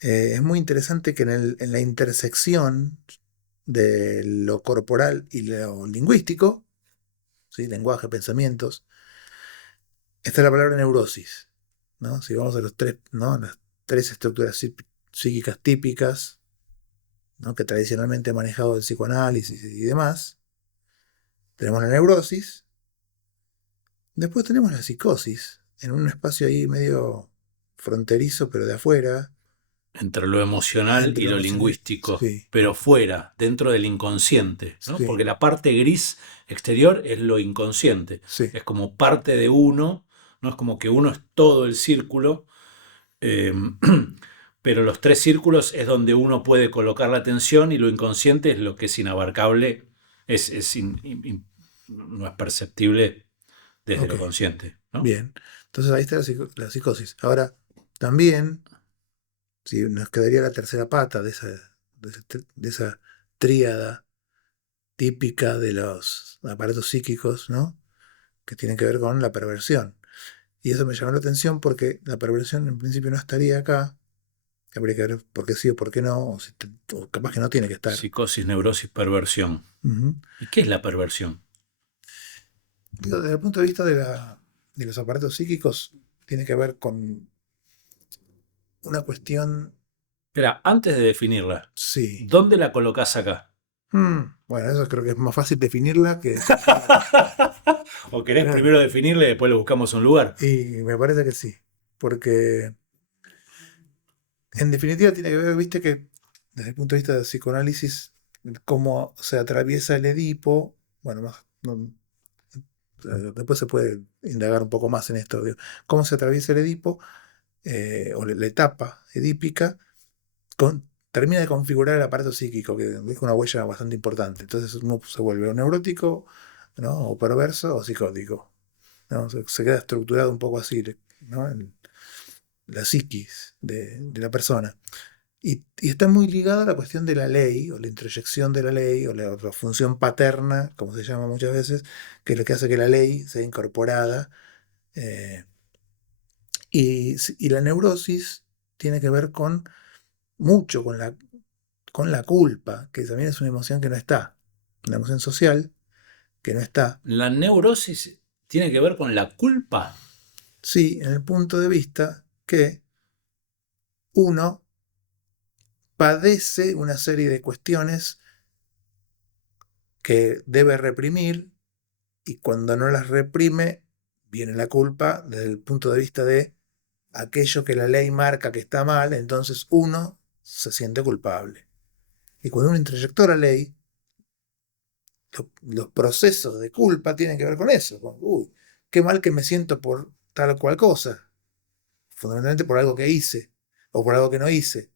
es muy interesante que en la intersección de lo corporal y lo lingüístico, ¿sí? Lenguaje, pensamientos, está la palabra neurosis, ¿no? Si vamos a los tres, ¿no? Las tres estructuras psíquicas típicas, ¿no? Que tradicionalmente ha manejado el psicoanálisis y demás, tenemos la neurosis, después tenemos la psicosis, en un espacio ahí medio fronterizo, pero de afuera, Entre lo emocional entre y lo lo emocional. lingüístico, Sí, pero fuera, dentro del inconsciente, ¿no? sí, Porque la parte gris exterior es lo inconsciente, sí, es como parte de uno, no es como que uno es todo el círculo, eh, pero los tres círculos es donde uno puede colocar la atención y lo inconsciente es lo que es inabarcable, no es perceptible desde ok, lo consciente, ¿no? bien. Entonces ahí está la psicosis. Ahora, también, si nos quedaría la tercera pata de esa tríada típica de los aparatos psíquicos, ¿no? Que tienen que ver con la perversión. Y eso me llamó la atención porque la perversión en principio no estaría acá. Habría que ver por qué sí o por qué no, o capaz que no tiene que estar. Psicosis, neurosis, perversión. Ujú. ¿Y qué es la perversión? Digo, desde el punto de vista de los aparatos psíquicos, tiene que ver con una cuestión, Espera, antes de definirla, sí. ¿dónde la colocás acá? Bueno, eso creo que es más fácil definirla que describirla. ¿O querés Claro. primero definirla y después le buscamos un lugar? Y me parece que sí, porque en definitiva tiene que ver, viste que desde el punto de vista del psicoanálisis, cómo se atraviesa el Edipo, bueno, después se puede indagar un poco más en esto, digo, cómo se atraviesa el Edipo, o la etapa edípica, termina de configurar el aparato psíquico, que deja una huella bastante importante. Entonces uno se vuelve o neurótico, ¿no? O perverso o psicótico, ¿no? Se queda estructurado un poco así, ¿no? La psiquis de la persona. Y está muy ligada a la cuestión de la ley, o la introyección de la ley, o la función paterna, como se llama muchas veces, que es lo que hace que la ley sea incorporada. eh, y la neurosis tiene que ver con mucho con la culpa, que también es una emoción que no está, una emoción social que no está. ¿La neurosis tiene que ver con la culpa? Sí, en el punto de vista que uno padece una serie de cuestiones que debe reprimir y cuando no las reprime viene la culpa desde el punto de vista de aquello que la ley marca que está mal, entonces uno se siente culpable. Y cuando uno introyectó la ley, los procesos de culpa tienen que ver con eso. Uy, qué mal que me siento por tal o cual cosa. Fundamentalmente por algo que hice o por algo que no hice,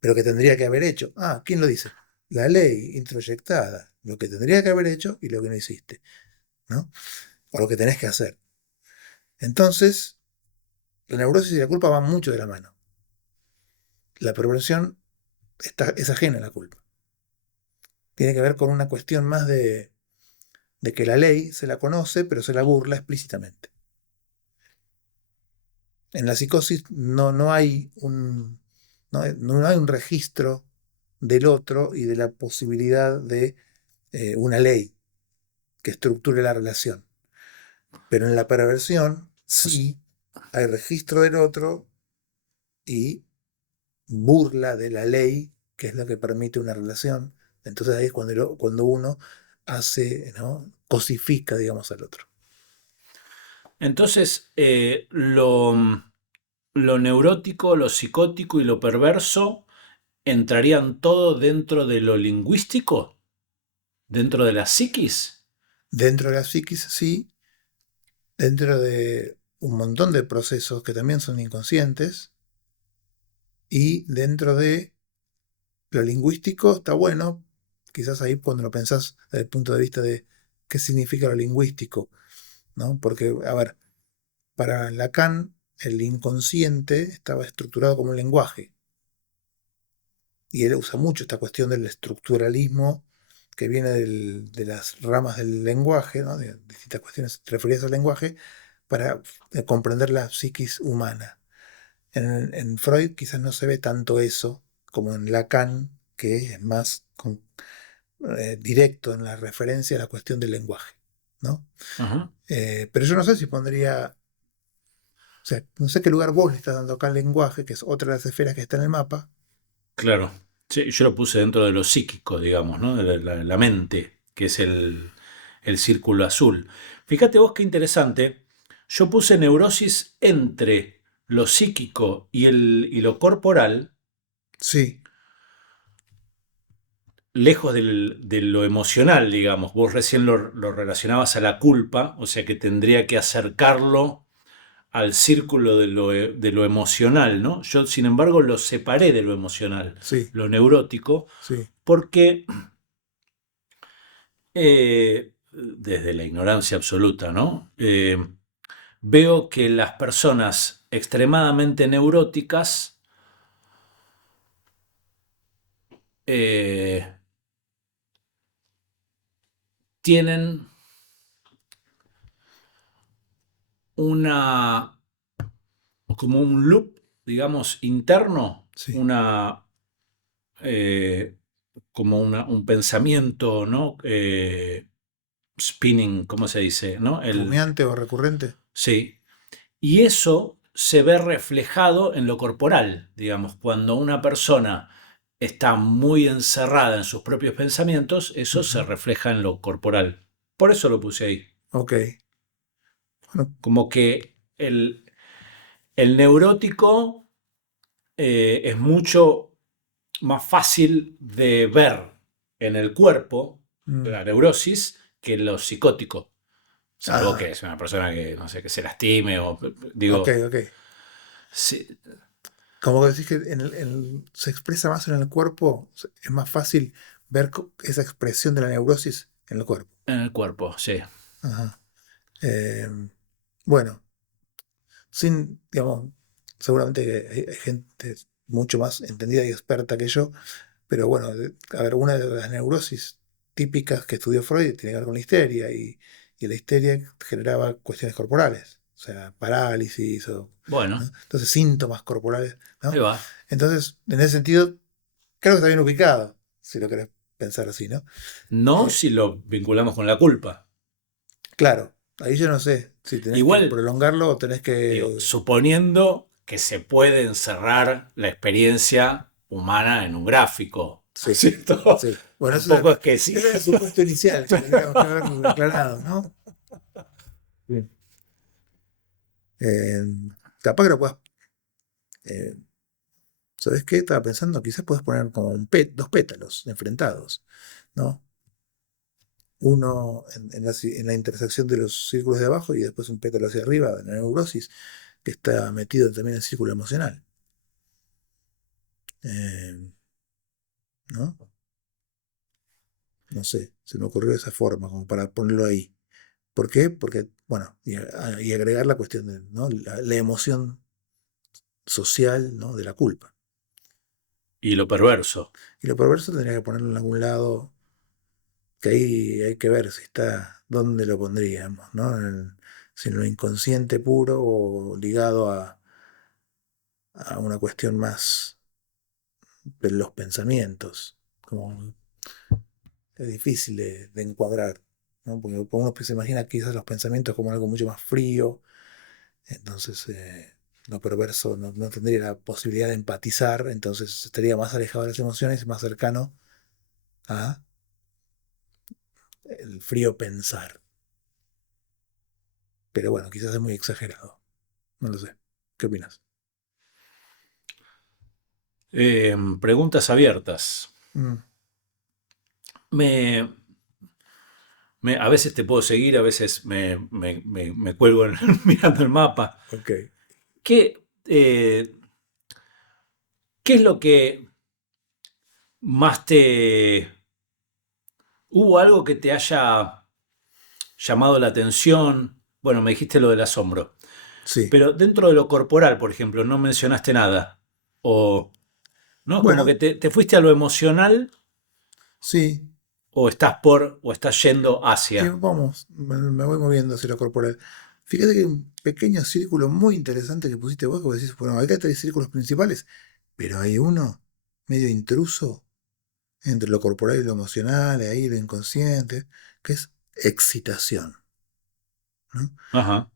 pero que tendría que haber hecho. Ah, ¿quién lo dice? La ley introyectada, lo que tendría que haber hecho y lo que no hiciste, ¿no? O lo que tenés que hacer. Entonces, la neurosis y la culpa van mucho de la mano. La perversión es ajena a la culpa. Tiene que ver con una cuestión más de que la ley se la conoce, pero se la burla explícitamente. En la psicosis no hay no hay un registro del otro y de la posibilidad de una ley que estructure la relación. Pero en la perversión sí hay registro del otro y burla de la ley, que es lo que permite una relación. Entonces ahí es cuando uno hace, ¿no? Cosifica, digamos, al otro. Entonces, lo neurótico, lo psicótico y lo perverso entrarían todo dentro de lo lingüístico, dentro de la psiquis. Dentro de la psiquis, sí, dentro de un montón de procesos que también son inconscientes, y dentro de lo lingüístico está bueno, quizás ahí cuando lo pensás desde el punto de vista de qué significa lo lingüístico, ¿no? Porque, a ver, para Lacan el inconsciente estaba estructurado como un lenguaje, y él usa mucho esta cuestión del estructuralismo que viene de las ramas del lenguaje, ¿no? De distintas cuestiones referidas al lenguaje, para comprender la psiquis humana. En Freud quizás no se ve tanto eso como en Lacan, que es más directo en la referencia a la cuestión del lenguaje, ¿no? Ajá, Pero yo no sé si pondría, o sea, no sé qué lugar vos le estás dando acá al lenguaje, que es otra de las esferas que está en el mapa. claro. Sí, yo lo puse dentro de lo psíquico, digamos, ¿no? De la mente, que es el círculo azul. Fíjate vos qué interesante. Yo puse neurosis entre lo psíquico y lo corporal, Sí, lejos de lo emocional, digamos. Vos recién lo relacionabas a la culpa, o sea que tendría que acercarlo al círculo de lo emocional, ¿no? Yo, sin embargo, lo separé de lo emocional, sí, lo neurótico, sí. porque desde la ignorancia absoluta, ¿no? Veo que las personas extremadamente neuróticas eh, tienen una, como un loop, digamos, interno, Sí. eh, como un pensamiento, ¿no? Spinning, ¿cómo se dice? ¿No? Rumiante o recurrente. Sí. Y eso se ve reflejado en lo corporal, digamos, cuando una persona está muy encerrada en sus propios pensamientos, eso se Ujú. refleja en lo corporal. Por eso lo puse ahí. Ok. Bueno, Como que el neurótico es mucho más fácil de ver en el cuerpo, mm, la neurosis, que lo psicótico. Salvo que ajá. es una persona que, no sé, que se lastime o, Ok, digo, ok. sí, Como que decís que se expresa más en el cuerpo, es más fácil ver esa expresión de la neurosis en el cuerpo. en el cuerpo, sí. Ajá. Eh, bueno, sin, digamos, seguramente que hay gente mucho más entendida y experta que yo, pero bueno, a ver, una de las neurosis típicas que estudió Freud tiene que ver con la histeria, y la histeria generaba cuestiones corporales, o sea, parálisis, ¿no? Bueno, Entonces síntomas corporales, ahí ¿no? va. Entonces, en ese sentido, creo que está bien ubicado, si lo querés pensar así, ¿no? No Eh, si lo vinculamos con la culpa. claro, ahí yo no sé si tenés que Igual, prolongarlo o tenés digo, que... suponiendo que se puede encerrar la experiencia humana en un gráfico, ¿no es Sí, cierto? sí. Bueno, Tampoco es que sí. ese era el supuesto inicial que tendríamos que haber aclarado, ¿no? Sí. Eh, capaz que lo puedas... eh, ¿sabes qué? Estaba pensando, quizás puedes poner como dos pétalos enfrentados, ¿no? Uno en la intersección de los círculos de abajo y después un pétalo hacia arriba de la neurosis, que está metido también en el círculo emocional. Eh, ¿No? No sé, se me ocurrió de esa forma, como para ponerlo ahí. ¿Por qué? Porque, bueno, y agregar la cuestión de, ¿no? La emoción social, ¿no? De la culpa. Y lo perverso. Y lo perverso tendría que ponerlo en algún lado, que ahí hay que ver si está, dónde lo pondríamos, ¿no? Si en lo inconsciente puro o ligado a una cuestión más de los pensamientos. Como es difícil de encuadrar, ¿no? Porque uno se imagina quizás los pensamientos como algo mucho más frío. Entonces, lo perverso no tendría la posibilidad de empatizar, entonces estaría más alejado de las emociones y más cercano a el frío pensar. Pero bueno, quizás es muy exagerado. No lo sé. ¿Qué opinas? Preguntas abiertas. Mm, Me, a veces te puedo seguir, a veces me cuelgo mirando el mapa. ok. ¿Qué, qué es lo que más te... ¿Hubo algo que te haya llamado la atención? Bueno, me dijiste lo del asombro. Sí. Pero dentro de lo corporal, por ejemplo, no mencionaste nada. O, ¿no? Como que Bueno, te fuiste a lo emocional sí. o estás yendo hacia. Vamos, me voy moviendo hacia lo corporal. Fíjate que hay un pequeño círculo muy interesante que pusiste vos, que vos decís, bueno, acá hay tres círculos principales, pero hay uno medio intruso entre lo corporal y lo emocional, ahí lo inconsciente, que es excitación, ¿no? Ajá,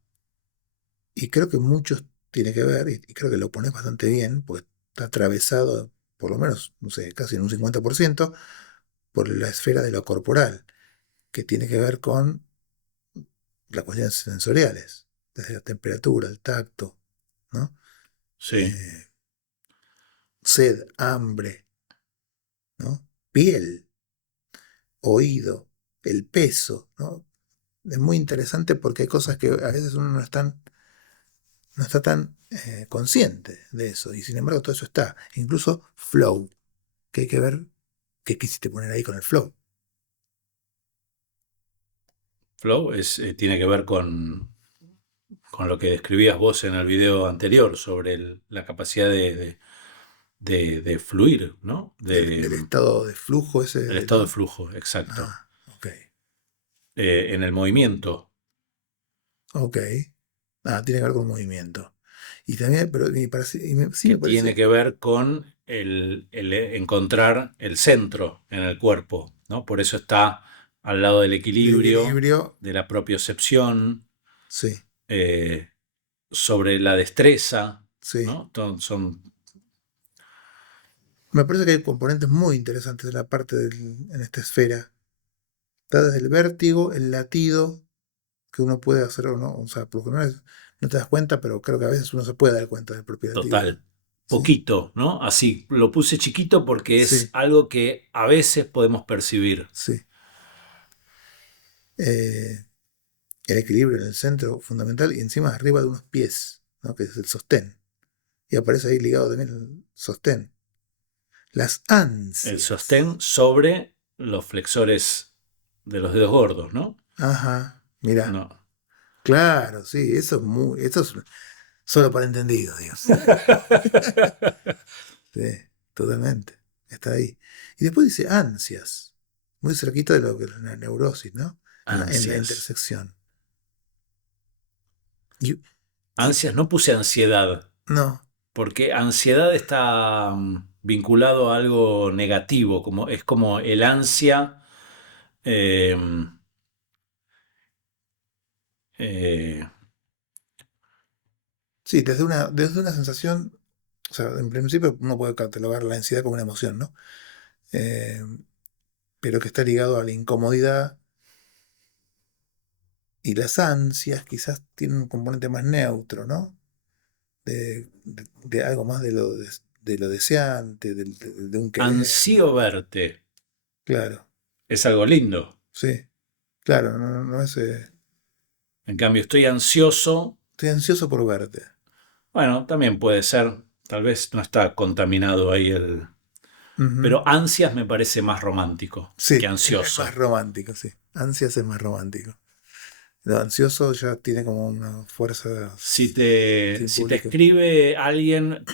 Y creo que muchos tiene que ver, y creo que lo pones bastante bien, porque está atravesado, por lo menos, no sé, casi en un 50%, por la esfera de lo corporal, que tiene que ver con las cuestiones sensoriales, desde la temperatura, el tacto, ¿no? sí. Eh, sed, hambre, ¿no? Piel, oído, el peso, ¿no? Es muy interesante porque hay cosas que a veces uno no está tan consciente de eso, y sin embargo todo eso está. Incluso flow, que hay que ver qué quisiste poner ahí con el flow. Flow tiene que ver con lo que describías vos en el video anterior sobre la capacidad de fluir, ¿no? Del estado de flujo El ese, estado de ¿no? flujo, exacto. Ah, ok, En el movimiento, ok. Ah, tiene que ver con movimiento. Y también, pero sí que me tiene parece. que ver con el encontrar el centro en el cuerpo, ¿no? Por eso está al lado del El equilibrio, equilibrio, de la propiocepción, sí, eh, sobre la destreza, sí. ¿no? Son, Me parece que hay componentes muy interesantes en la en esta esfera. Está desde el vértigo, el latido, que uno puede hacer o no. O sea, por lo general no te das cuenta, pero creo que a veces uno se puede dar cuenta del propio latido. total, Sí, poquito, ¿no? Así, lo puse chiquito porque es sí, algo que a veces podemos percibir. sí. Eh, el equilibrio en el centro fundamental y encima arriba de unos pies, ¿no? Que es el sostén. Y aparece ahí ligado también el sostén. Las El ansias. sostén sobre los flexores de los dedos gordos, ¿no? Ajá, mira. No. Claro, sí, eso es solo para entendidos, Dios. Sí, totalmente. Está ahí. Y después dice ansias, muy cerquita de lo que es la neurosis, ¿no? En la Ansias. intersección. Y, y Ansias, no puse ansiedad, no, porque ansiedad está vinculado a algo negativo, como, es como el ansia. eh, eh, sí, desde una sensación, o sea, en principio uno puede catalogar la ansiedad como una emoción, ¿no? Eh, pero que está ligado a la incomodidad y las ansias quizás tienen un componente más neutro, ¿no? De algo más de lo deseante, de un querer. ansío verte. Claro, Es algo lindo. sí, claro, no es. En cambio, estoy ansioso. Estoy ansioso por verte. Bueno, también puede ser. Tal vez no está contaminado ahí el... Ujú. Pero ansias me parece más romántico que Sí, es más ansioso. romántico, sí. Ansias es más romántico. Lo ansioso ya tiene como una fuerza Si te simbólica. escribe alguien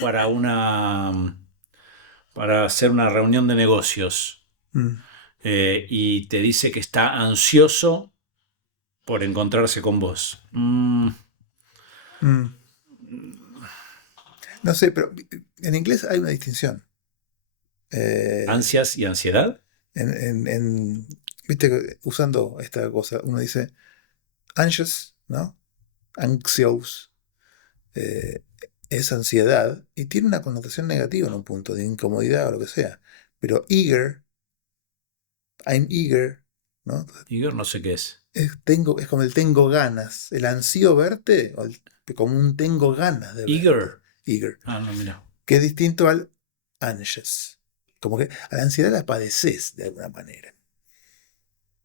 para hacer una reunión de negocios Mm, y te dice que está ansioso por encontrarse con vos. mm. No sé, pero en inglés hay una distinción. Eh, ¿Ansias y ansiedad? viste, que usando esta cosa, uno dice anxious, ¿no? Anxious. eh, es ansiedad y tiene una connotación negativa en un punto, de incomodidad o lo que sea. Pero eager, I'm eager, ¿no? Igor, no sé qué es. Es como el tengo ganas, el ansío verte, como un tengo ganas de verte, Eager. eager, Ah, no, mira. que es distinto al anxious. Como que a la ansiedad la padeces de alguna manera.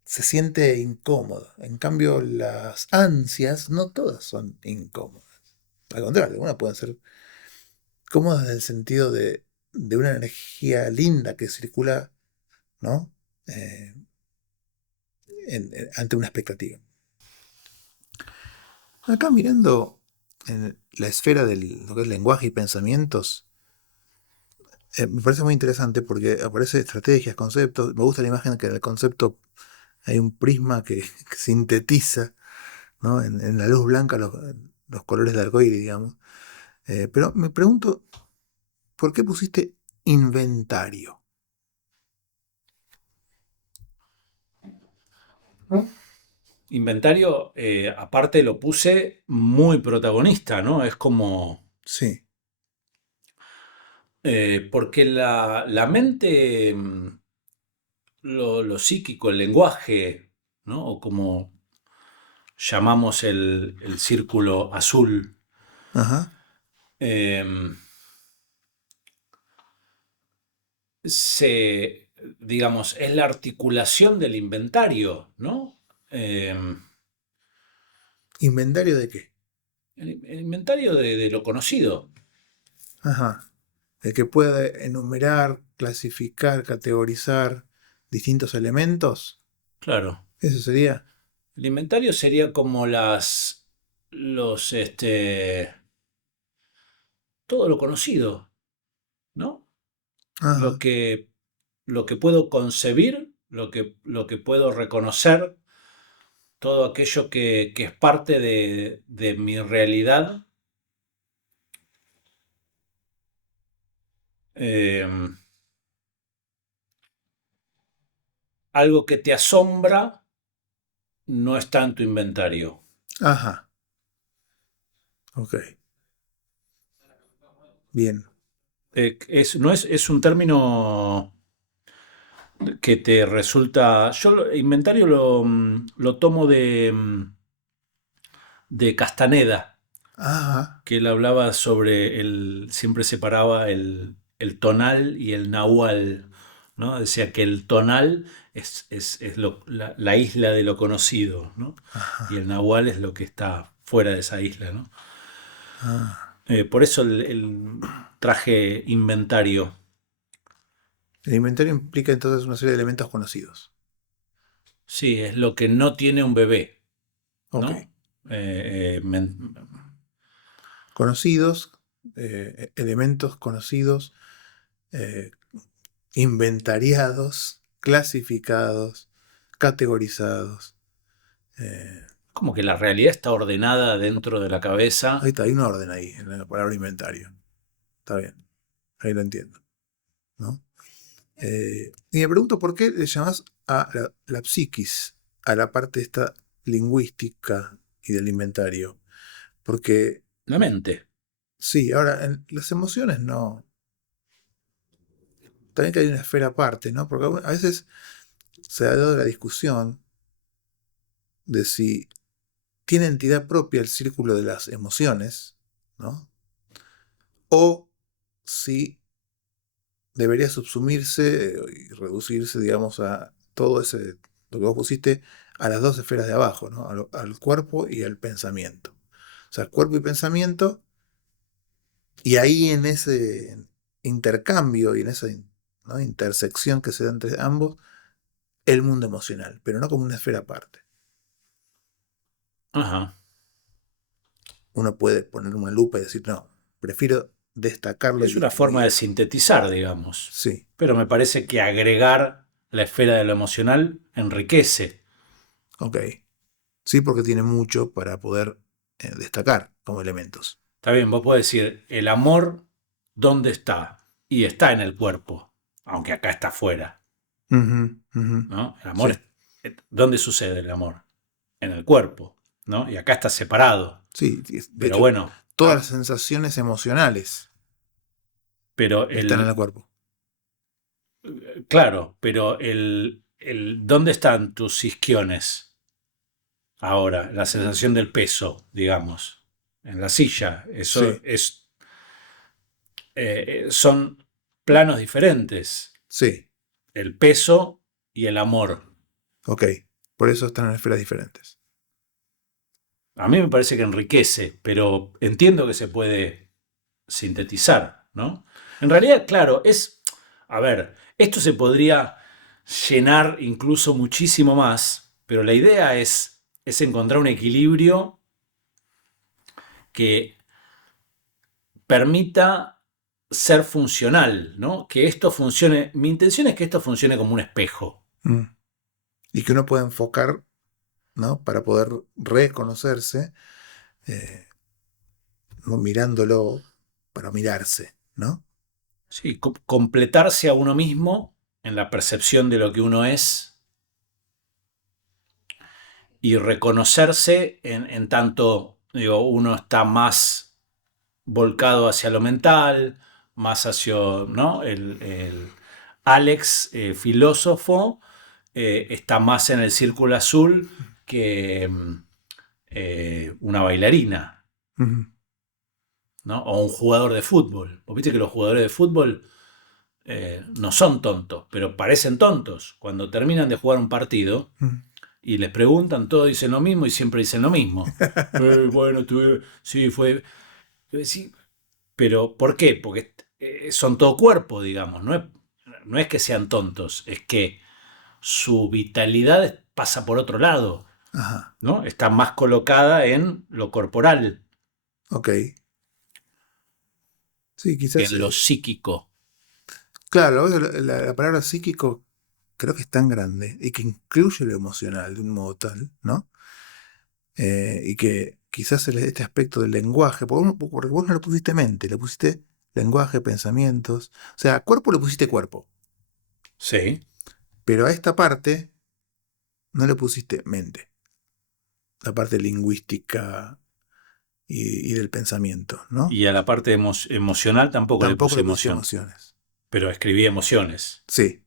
Se siente incómodo. En cambio, las ansias no todas son incómodas. Al contrario, algunas pueden ser cómodas en el sentido de una energía linda que circula, ¿no? Eh, ante una expectativa. Acá mirando en la esfera de lo que es lenguaje y pensamientos, me parece muy interesante porque aparece estrategias, conceptos. Me gusta la imagen que en el concepto hay un prisma que sintetiza, ¿no? En la luz blanca los colores del arcoíris, digamos. Pero me pregunto, ¿por qué pusiste inventario? Inventario, aparte lo puse muy protagonista, ¿no? Es como... Sí. porque la mente, lo psíquico, el lenguaje, ¿no? O como llamamos el círculo azul, Ajá. eh, se, digamos, es la articulación del inventario, ¿no? Eh, ¿Inventario de qué? el inventario de lo conocido, Ajá. El que puede enumerar, clasificar, categorizar distintos elementos. claro. Eso sería. El inventario sería como todo lo conocido, ¿no? Lo Ajá. que, lo que puedo concebir, lo que puedo reconocer, todo aquello que es parte de mi realidad, eh, algo que te asombra no está en tu inventario. Ajá. Ok. Bien. No es un término que te resulta. Inventario lo tomo de Castaneda, Ajá. que él hablaba sobre siempre separaba el tonal y el nahual, ¿no? Decía que el tonal es la isla de lo conocido, ¿no? Y Ajá. el nahual es lo que está fuera de esa isla, ¿no? Ah. Por eso el traje inventario. El inventario implica entonces una serie de elementos conocidos. Sí, es lo que no tiene un bebé, Ok. ¿no? Eh, eh, men- Conocidos, elementos conocidos, eh, inventariados, clasificados, categorizados. Eh, Como que la realidad está ordenada dentro de la ahí cabeza. está, hay un orden ahí en la palabra inventario. Está bien, ahí lo entiendo, ¿no? Y me pregunto por qué le llamás a la psiquis, a la parte esta lingüística y del inventario. Porque La mente. sí, ahora, en las emociones no. También que hay una esfera aparte, ¿no? Porque a veces se ha dado la discusión de si tiene entidad propia el círculo de las emociones, ¿no? O si debería subsumirse y reducirse, digamos, a todo ese, lo que vos pusiste, a las dos esferas de abajo, ¿no? Al cuerpo y al pensamiento. O sea, cuerpo y pensamiento, y ahí en ese intercambio y en esa, ¿no?, intersección que se da entre ambos, el mundo emocional, pero no como una esfera aparte. Ajá. Uno puede poner una lupa y decir, no, prefiero destacarlo y Es una forma de distinguirlo. sintetizar, digamos. Sí, Pero me parece que agregar la esfera de lo emocional enriquece. ok. Sí, porque tiene mucho para poder destacar como elementos. Está bien, vos podés decir, el amor, ¿dónde está? Y está en el cuerpo, aunque acá está afuera, Ujú, ujú. ¿no? El amor, Sí, ¿dónde sucede el amor? En el cuerpo, ¿no? Y acá está separado. sí. De Pero hecho, bueno, todas las sensaciones emocionales pero están en el cuerpo. claro, pero ¿dónde están tus isquiones ahora? La sensación del peso, digamos, en la silla. Eso Sí, son planos diferentes, Sí, el peso y el amor. ok. Por eso están en esferas diferentes. A mí me parece que enriquece, pero entiendo que se puede sintetizar, ¿no? En realidad, claro, a ver, esto se podría llenar incluso muchísimo más, pero la idea es encontrar un equilibrio que permita ser funcional, ¿no? Que esto funcione. Mi intención es que esto funcione como un espejo. Mm. Y que uno pueda enfocar, ¿no? Para poder reconocerse, eh, ¿no? Mirándolo para mirarse, ¿no? Sí, completarse a uno mismo en la percepción de lo que uno es y reconocerse en tanto, digo, uno está más volcado hacia lo mental, más hacia, ¿no? El Alex, filósofo, está más en el círculo azul que una bailarina, Ujú. ¿no? O un jugador de fútbol. Vos viste que los jugadores de fútbol no son tontos, pero parecen tontos. Cuando terminan de jugar un partido Mm. y les preguntan, todos dicen lo mismo y siempre dicen lo mismo. Bueno, sí, fue... Sí, pero ¿por qué? Porque son todo cuerpo, digamos. No es que sean tontos, es que su vitalidad pasa por otro lado, Ajá, ¿no? Está más colocada en lo corporal ok. Sí, que quizás, en lo psíquico. claro, la palabra psíquico creo que es tan grande y que incluye lo emocional de un modo tal, ¿no? Y que quizás este aspecto del lenguaje, porque vos no le pusiste mente, le pusiste lenguaje, pensamientos, o sea, cuerpo le pusiste cuerpo, Sí. pero a esta parte no le pusiste mente, la parte lingüística y del pensamiento, ¿no? Y a la parte emocional tampoco le Tampoco puse le pusiste emoción, emociones. pero escribí emociones. Sí,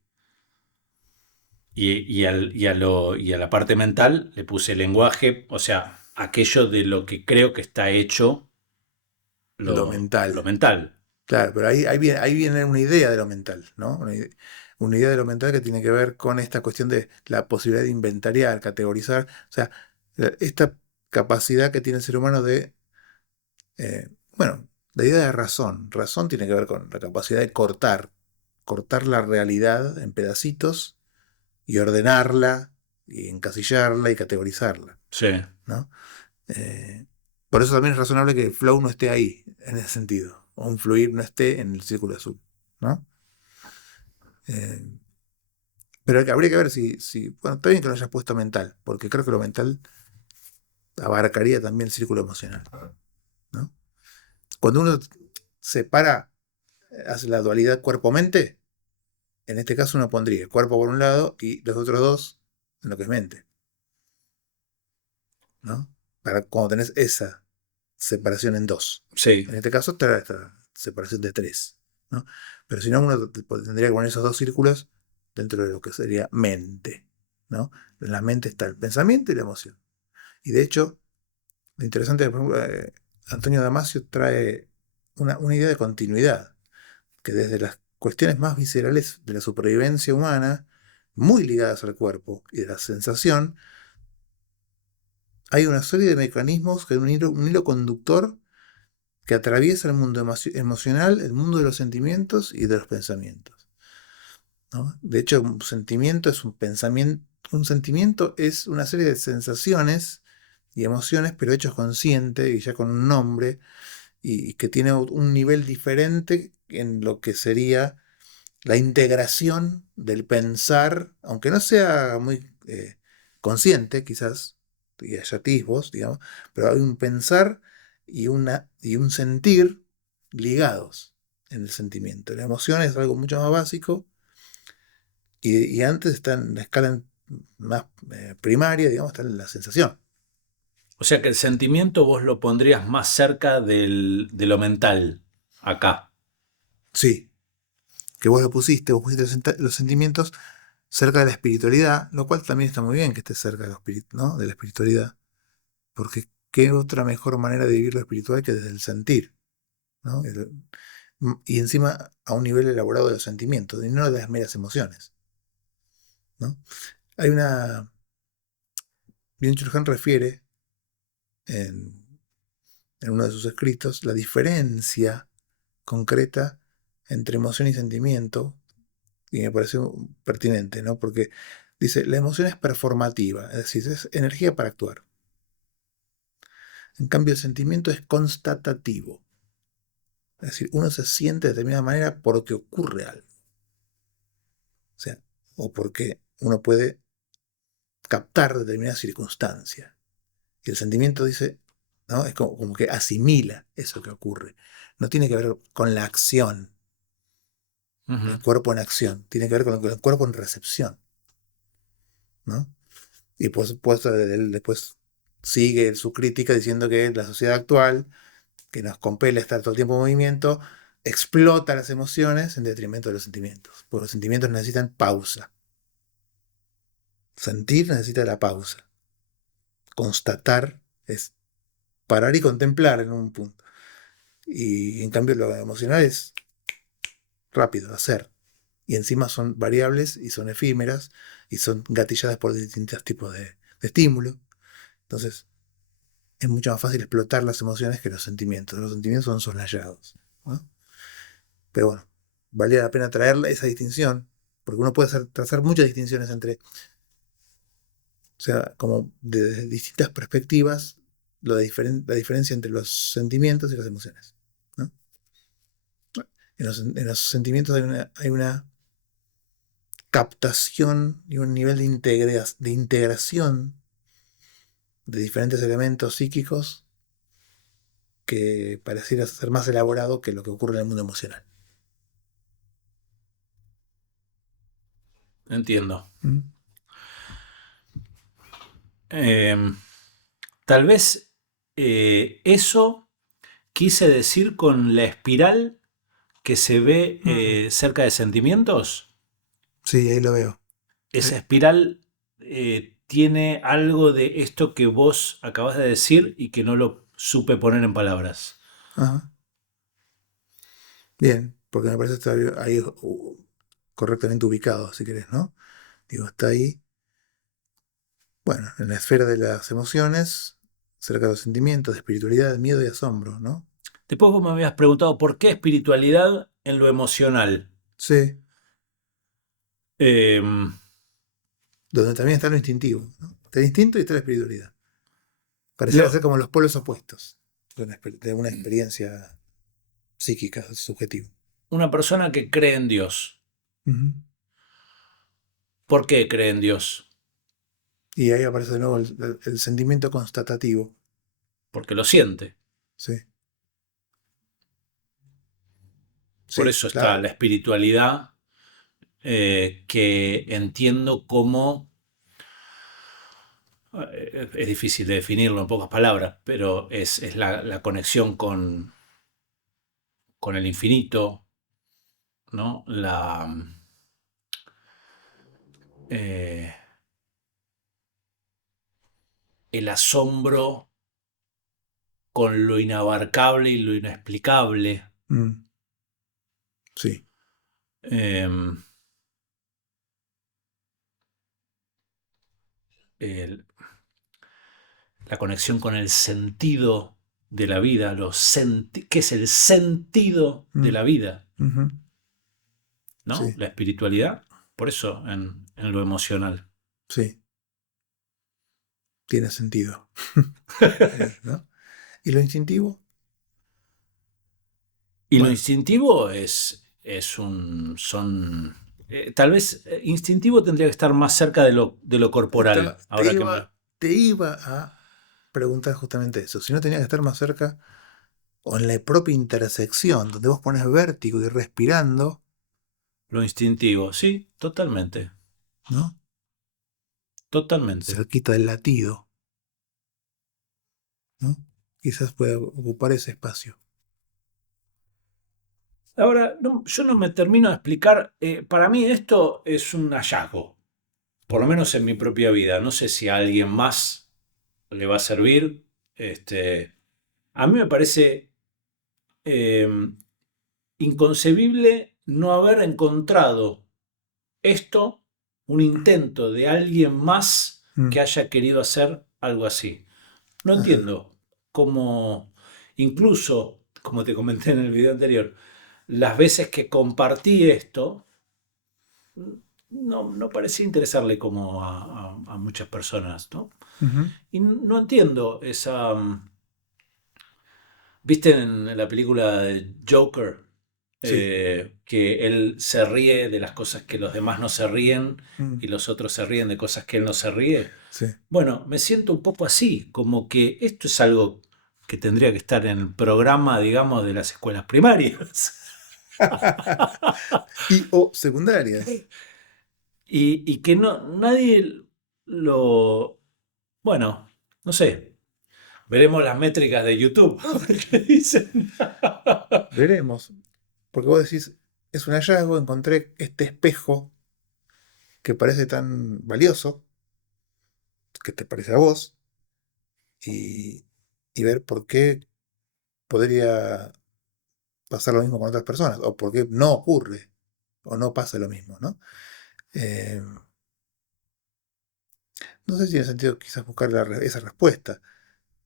Y a la parte mental le puse lenguaje, o sea, aquello de lo que creo que está hecho lo lo mental. mental. Claro, pero ahí viene una idea de lo mental, ¿no? Una idea de lo mental que tiene que ver con esta cuestión de la posibilidad de inventariar, categorizar, o sea, esta capacidad que tiene el ser humano de, bueno, la idea de razón. Razón tiene que ver con la capacidad de cortar la realidad en pedacitos y ordenarla y encasillarla y categorizarla, Sí. ¿no? Eh, por eso también es razonable que el flow no esté ahí, en ese sentido, o un fluir no esté en el círculo azul, ¿no? Eh, pero habría que ver bueno, está bien que lo hayas puesto mental, porque creo que lo mental abarcaría también el círculo emocional, ¿no? Cuando uno separa, hace la dualidad cuerpo-mente, en este caso uno pondría el cuerpo por un lado y los otros dos en lo que es mente, ¿no? Para cuando tenés esa separación en dos. Sí. En este caso está esta separación de tres, ¿no? Pero si no, uno tendría que poner esos dos círculos dentro de lo que sería mente, ¿no? En la mente está el pensamiento y la emoción. Y de hecho, lo interesante, por ejemplo, Antonio Damasio trae una idea de continuidad, que desde las cuestiones más viscerales de la supervivencia humana, muy ligadas al cuerpo y de la sensación, hay una serie de mecanismos, que un hilo conductor que atraviesa el mundo emocional, el mundo de los sentimientos y de los pensamientos, ¿no? De hecho, un sentimiento es un pensamiento, un sentimiento es una serie de sensaciones y emociones, pero hechos consciente y ya con un nombre, y que tiene un nivel diferente en lo que sería la integración del pensar, aunque no sea muy consciente, quizás, y haya atisbos, digamos, pero hay un pensar y un sentir ligados en el sentimiento. La emoción es algo mucho más básico y antes está en la escala más primaria, digamos, está en la sensación. O sea que el sentimiento vos lo pondrías más cerca de lo mental, acá. Sí, que vos pusiste los sentimientos cerca de la espiritualidad, lo cual también está muy bien que esté cerca de, ¿no? de la espiritualidad. Porque qué otra mejor manera de vivir lo espiritual que desde el sentir, ¿no? y encima a un nivel elaborado de los sentimientos y no de las meras emociones, ¿no? Hay una... Byung-Chul Han refiere en, en uno de sus escritos la diferencia concreta entre emoción y sentimiento, y me parece pertinente, ¿no? Porque dice, la emoción es performativa, es decir, es energía para actuar. En cambio, el sentimiento es constatativo. Es decir, uno se siente de determinada manera porque ocurre algo. O sea, o porque uno puede captar determinada circunstancia. Y el sentimiento dice, ¿no? Es como que asimila eso que ocurre. No tiene que ver con la acción, el Ujú. cuerpo en acción. Tiene que ver con el cuerpo en recepción, ¿no? Y por supuesto, él después sigue su crítica diciendo que la sociedad actual, que nos compele a estar todo el tiempo en movimiento, explota las emociones en detrimento de los sentimientos. Porque los sentimientos necesitan pausa. Sentir necesita la pausa. Constatar es parar y contemplar en un punto. Y en cambio lo emocional es rápido, hacer. Y encima son variables y son efímeras y son gatilladas por distintos tipos de estímulos. Entonces es mucho más fácil explotar las emociones que los sentimientos. Los sentimientos son soslayados, ¿no? Pero bueno, valía la pena traer esa distinción, porque uno puede trazar muchas distinciones entre, o sea, como desde distintas perspectivas, la diferencia entre los sentimientos y las emociones, ¿no? En los sentimientos hay una captación y un nivel de integración de diferentes elementos psíquicos que pareciera ser más elaborado que lo que ocurre en el mundo emocional. Entiendo. ¿Mm? Em, Tal vez eso quise decir con la espiral que se ve Mm. cerca de sentimientos. Sí, ahí lo veo. Esa Eh, espiral tiene algo de esto que vos acabas de decir y que no lo supe poner en palabras. ajá. Bien, porque me parece que está ahí correctamente ubicado, si querés, ¿no? Digo, está ahí, bueno, en la esfera de las emociones, cerca de los sentimientos, de espiritualidad, de miedo y asombro, ¿no? Después vos me habías preguntado por qué espiritualidad en lo emocional. Sí, Em, donde también está lo instintivo, ¿no? Está el instinto y está la espiritualidad. Pareciera ser lo- como los polos opuestos de una experiencia psíquica, subjetiva. una persona que cree en Dios. Ujú. ¿Por qué cree en Dios? Y ahí aparece de nuevo el sentimiento constatativo. Porque lo siente. Sí, Por sí, eso está claro. la espiritualidad que entiendo como, es difícil de definirlo en pocas palabras, pero es la conexión con el infinito, ¿no? Eh, el asombro con lo inabarcable y lo inexplicable. Mm, sí. eh, el- la conexión con el sentido de la vida, ¿qué es el sentido de Mm, la vida? ujú, ¿No? sí, La espiritualidad, por eso en lo emocional. sí, tiene sentido. ¿No? ¿Y lo instintivo? Y lo Bueno, instintivo tal vez instintivo tendría que estar más cerca de lo corporal, estaba, ahora que me... te iba a preguntar justamente eso. Si no tenía que estar más cerca o en la propia intersección, donde vos pones vértigo y respirando, Lo instintivo, sí, totalmente, ¿no? totalmente. Cerquita del latido, ¿no? Quizás pueda ocupar ese espacio. Ahora, yo no me termino de explicar, para mí esto es un hallazgo, por lo menos en mi propia vida. No sé si a alguien más le va a servir. A mí me parece eh, inconcebible no haber encontrado esto, un intento de alguien más Mm, que haya querido hacer algo así. No ajá. entiendo cómo, incluso, como te comenté en el video anterior, las veces que compartí esto, no parecía interesarle como a muchas personas, ¿no? Ujú. Y no entiendo esa... ¿Viste en la película de Joker? Sí. Que él se ríe de las cosas que los demás no se ríen Mm, y los otros se ríen de cosas que él no se ríe. sí. Bueno, me siento un poco así, como que esto es algo que tendría que estar en el programa, digamos, de las escuelas primarias. Y o secundarias. Y que no, nadie lo... Bueno, no sé. Veremos las métricas de YouTube. A ver qué dicen. Veremos. Porque vos decís, es un hallazgo, encontré este espejo que parece tan valioso, que te parece a vos, y, y ver por qué podría pasar lo mismo con otras personas, o por qué no ocurre, o no pasa lo mismo, ¿no? Eh, no sé si tiene sentido quizás buscar esa respuesta.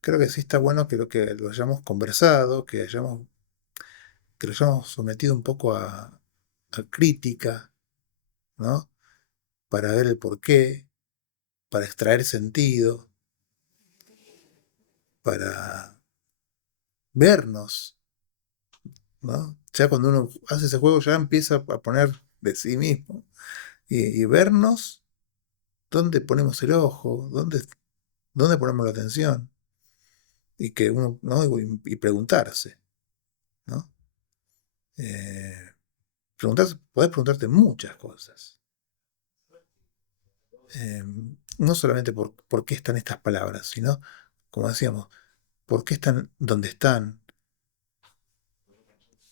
Creo que sí está bueno que lo hayamos conversado, que lo hayamos sometido un poco a crítica, ¿no? Para ver el porqué, para extraer sentido, para vernos, ¿no? Ya cuando uno hace ese juego ya empieza a poner de sí mismo y vernos dónde ponemos el ojo, dónde ponemos la atención y que uno, ¿no? Y preguntarse, ¿no? Eh, podés preguntarte muchas cosas. Eh, no solamente por qué están estas palabras, sino, como decíamos, por qué están donde están,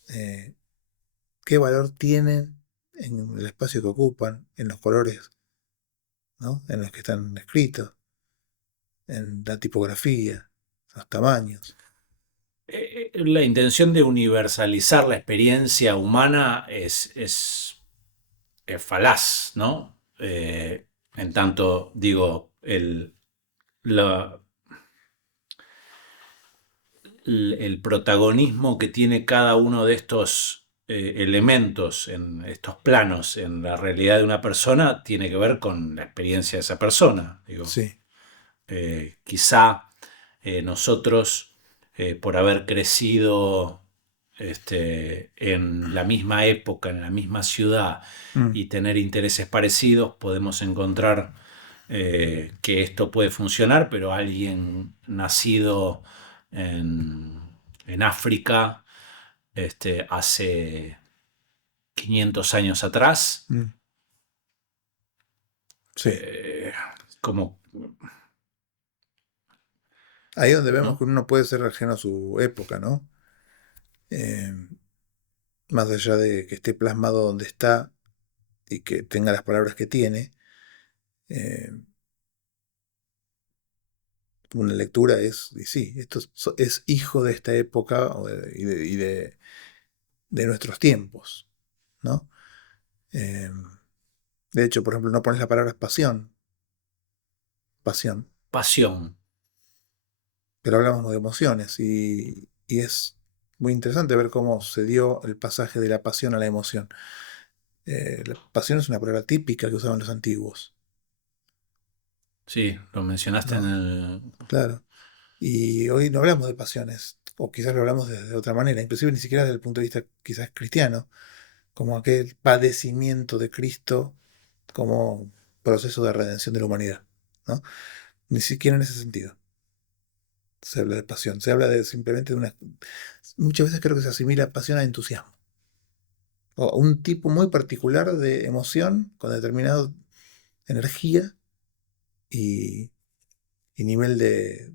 eh, qué valor tienen en el espacio que ocupan, en los colores, ¿no? En los que están escritos, en la tipografía, los tamaños. La intención de universalizar la experiencia humana es falaz, ¿no? En tanto, digo, la- el protagonismo que tiene cada uno de estos elementos, en estos planos, en la realidad de una persona, tiene que ver con la experiencia de esa persona. Digo, Sí. quizá nosotros, por haber crecido en la misma época, en la misma ciudad Mm, y tener intereses parecidos, podemos encontrar que esto puede funcionar, pero alguien nacido en, en África hace 500 años atrás, mm, sí. eh, como, Ahí es donde vemos ¿no? que uno no puede ser ajeno a su época, ¿no? Eh, más allá de que esté plasmado donde está y que tenga las palabras que tiene, eh, una lectura es, y sí, esto es hijo de esta época de nuestros tiempos, ¿no? Eh, de hecho, por ejemplo, no pones la palabra pasión, Pasión. pero hablamos de emociones y es muy interesante ver cómo se dio el pasaje de la pasión a la emoción. La pasión es una palabra típica que usaban los antiguos, Sí, lo mencionaste en ¿no? el... Claro. Y hoy no hablamos de pasiones, o quizás lo hablamos de otra manera, inclusive ni siquiera desde el punto de vista quizás cristiano, como aquel padecimiento de Cristo como proceso de redención de la humanidad, ¿no? Ni siquiera en ese sentido se habla de pasión, se habla de simplemente de una... Muchas veces creo que se asimila pasión a entusiasmo, o un tipo muy particular de emoción con determinada energía y, y nivel de...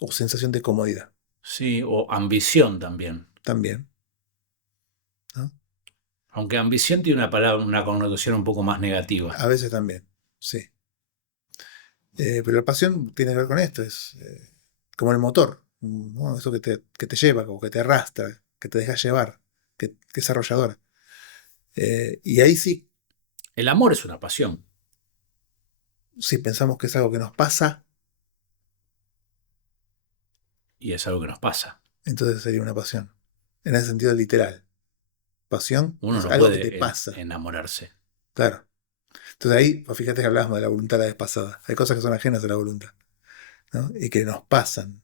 o sensación de comodidad Sí, o ambición también. también, ¿no? Aunque ambición tiene una palabra, una connotación un poco más negativa. A veces también, sí. Pero la pasión tiene que ver con esto, es como el motor, ¿no? Eso que te lleva, como que te arrastra, que te deja llevar. que es arrolladora. Y ahí sí, El amor es una pasión. si pensamos que es algo que nos pasa, Y es algo que nos pasa. entonces sería una pasión. En ese sentido literal. Pasión Uno es no algo que te puede pasa. enamorarse. Claro. Entonces ahí, pues fíjate que hablábamos de la voluntad la vez pasada. Hay cosas que son ajenas a la voluntad, ¿no? Y que nos pasan.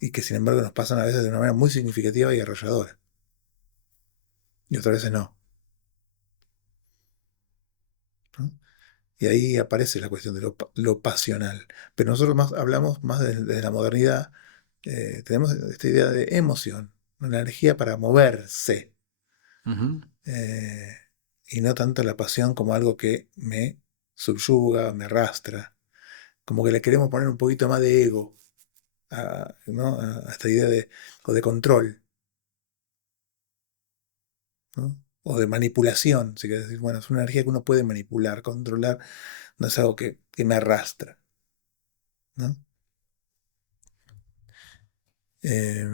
Y que sin embargo nos pasan a veces de una manera muy significativa y arrolladora. Y otras veces no. ¿No? Y ahí aparece la cuestión de lo pasional. Pero nosotros hablamos más de la modernidad. Tenemos esta idea de emoción, una energía para moverse. Ujú. eh, y no tanto la pasión como algo que me subyuga, me arrastra. Como que le queremos poner un poquito más de ego ¿no? A esta idea o de control, ¿no? O de manipulación, si quieres decir, bueno, es una energía que uno puede manipular, controlar, no es algo que me arrastra, ¿no? Eh,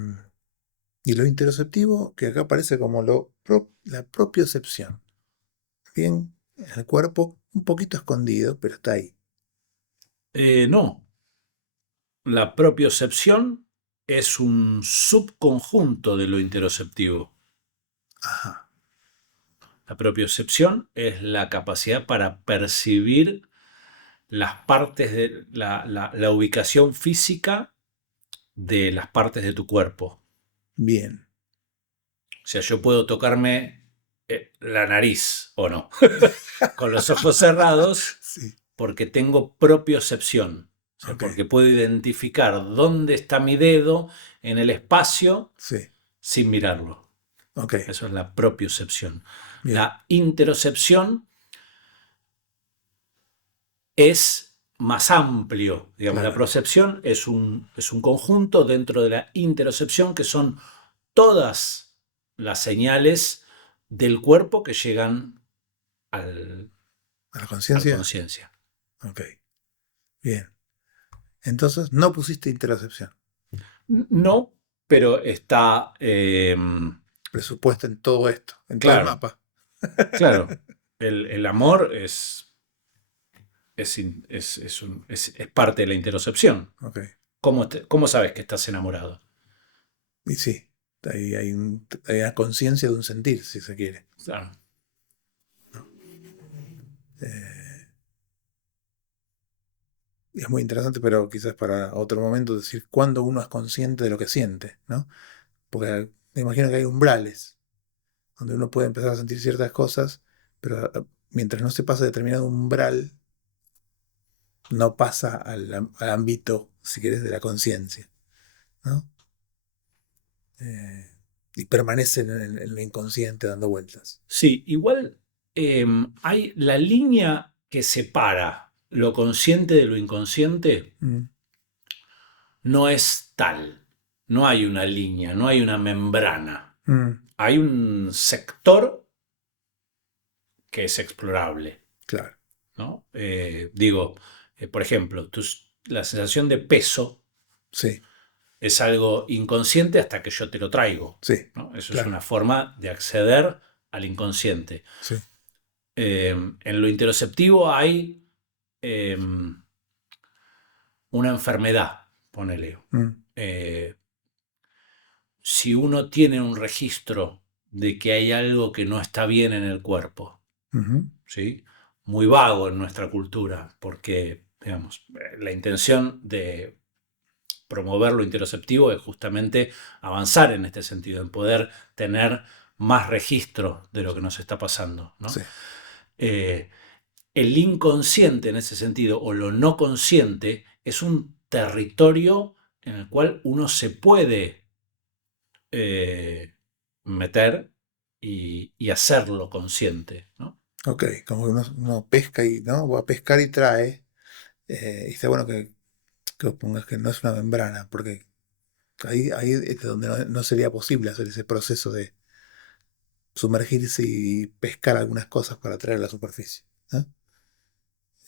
y lo interoceptivo, que acá aparece como la propiocepción, bien, en el cuerpo, un poquito escondido, pero está ahí. No, la propiocepción es un subconjunto de lo interoceptivo. Ajá, La propiocepción es la capacidad para percibir las partes de la ubicación física de las partes de tu cuerpo. bien, O sea, yo puedo tocarme la nariz o no, con los ojos cerrados, sí, porque tengo propiocepción. O sea, ok, porque puedo identificar dónde está mi dedo en el espacio sí, sin mirarlo. ok, Eso es la propiocepción. bien, La interocepción es más amplio. Digamos, la claro, procepción es un conjunto dentro de la interocepción que son todas las señales del cuerpo que llegan a la a la conciencia, conciencia. ok, bien. Entonces no pusiste interocepción, No, pero está, presupuesto en todo esto, en todo el claro, mapa. claro. El amor es parte de la interocepción. Ok, ¿Cómo sabes que estás enamorado? y sí, hay una conciencia de un sentir, si se quiere. Claro. Eh, y es muy interesante, pero quizás para otro momento decir cuándo uno es consciente de lo que siente, ¿no? Porque me imagino que hay umbrales donde uno puede empezar a sentir ciertas cosas, pero mientras no se pasa determinado umbral, no pasa al ámbito, si quieres, de la conciencia, ¿no? Eh, y permanece en lo inconsciente dando vueltas. Sí, igual hay la línea que separa lo consciente de lo inconsciente Mm, no es tal. No hay una línea, no hay una membrana. mm, Hay un sector que es explorable, claro, ¿no? Digo, por ejemplo, la sensación de peso sí, es algo inconsciente hasta que yo te lo traigo, sí, ¿no? Eso es claro, una forma de acceder al inconsciente. sí. En lo interoceptivo hay una enfermedad, ponele. Mm, Eh, si uno tiene un registro de que hay algo que no está bien en el cuerpo, ujú, ¿sí? Muy vago en nuestra cultura, porque, digamos, la intención de promover lo interoceptivo es justamente avanzar en este sentido, en poder tener más registro de lo que nos está pasando, sí, ¿no? Eh, el inconsciente en ese sentido, o lo no consciente, es un territorio en el cual uno se puede meter y hacerlo consciente, ¿no? ok, como que uno pesca y, ¿no? Va a pescar y trae, y está bueno que vos pongas que no es una membrana, porque ahí es donde no sería posible hacer ese proceso de sumergirse y pescar algunas cosas para traer a la superficie, ¿no?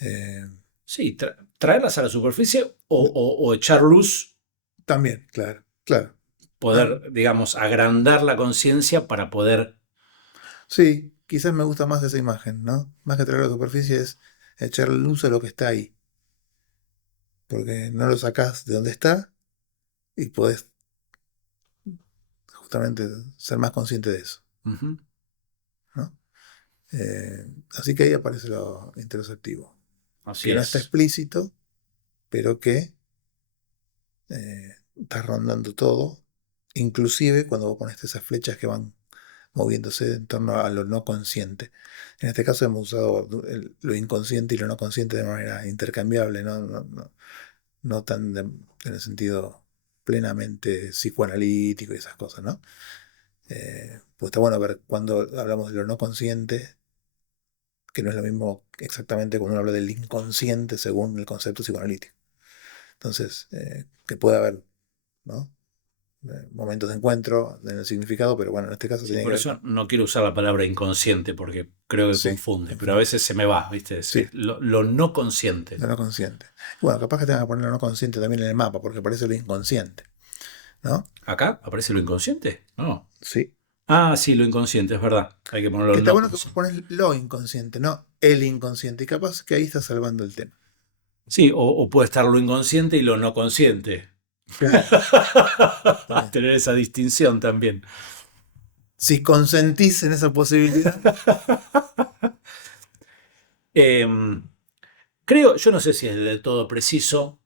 Eh, Sí, traerlas a la superficie o echar luz, también, claro, claro, poder, digamos, agrandar la conciencia para poder... Sí, quizás me gusta más esa imagen, ¿no? Más que traer a la superficie es echar luz a lo que está ahí, porque no lo sacás de donde está y podés justamente ser más consciente de eso, Ujú, ¿no? Así que ahí aparece lo interoceptivo, así que no está es. explícito, pero que está rondando todo, inclusive cuando vos pones esas flechas que van moviéndose en torno a lo no consciente. En este caso hemos usado lo inconsciente y lo no consciente de manera intercambiable, no tan en el sentido plenamente psicoanalítico y esas cosas, ¿no? Pues está bueno ver cuando hablamos de lo no consciente, que no es lo mismo exactamente cuando uno habla del inconsciente según el concepto psicoanalítico. Entonces, que puede haber, ¿no? Momentos de encuentro en el significado, pero bueno, en este caso Sí, tiene que por ver eso con... no quiero usar la palabra inconsciente porque creo que Sí, confunde, pero a influye. veces se me va, ¿viste? Sí, Lo no consciente. lo no consciente. Bueno, capaz que tenga que poner lo no consciente también en el mapa, porque aparece lo inconsciente, ¿no? ¿Acá aparece lo inconsciente? No. Sí. Ah, sí, lo inconsciente, es verdad. Hay que ponerlo Que está no bueno que vos consciente. pones lo inconsciente, no el inconsciente. Y capaz que ahí está salvando el tema. Sí, o puede estar lo inconsciente y lo no consciente. Claro, también. Tener esa distinción también. Si consentís en esa posibilidad, Em, Creo, yo no sé si es del todo preciso,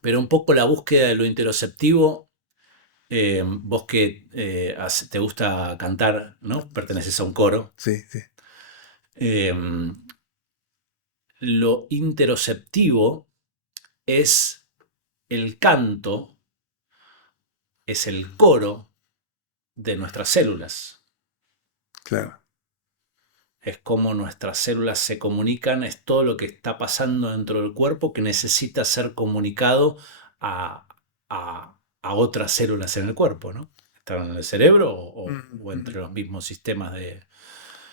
pero un poco la búsqueda de lo interoceptivo, vos que te gusta cantar, ¿no? Perteneces a un coro. sí, sí, Em, lo interoceptivo es el canto, es el coro de nuestras células. claro. Es cómo nuestras células se comunican, es todo lo que está pasando dentro del cuerpo que necesita ser comunicado a, a otras células en el cuerpo, ¿no? Están en el cerebro o entre los mismos sistemas de...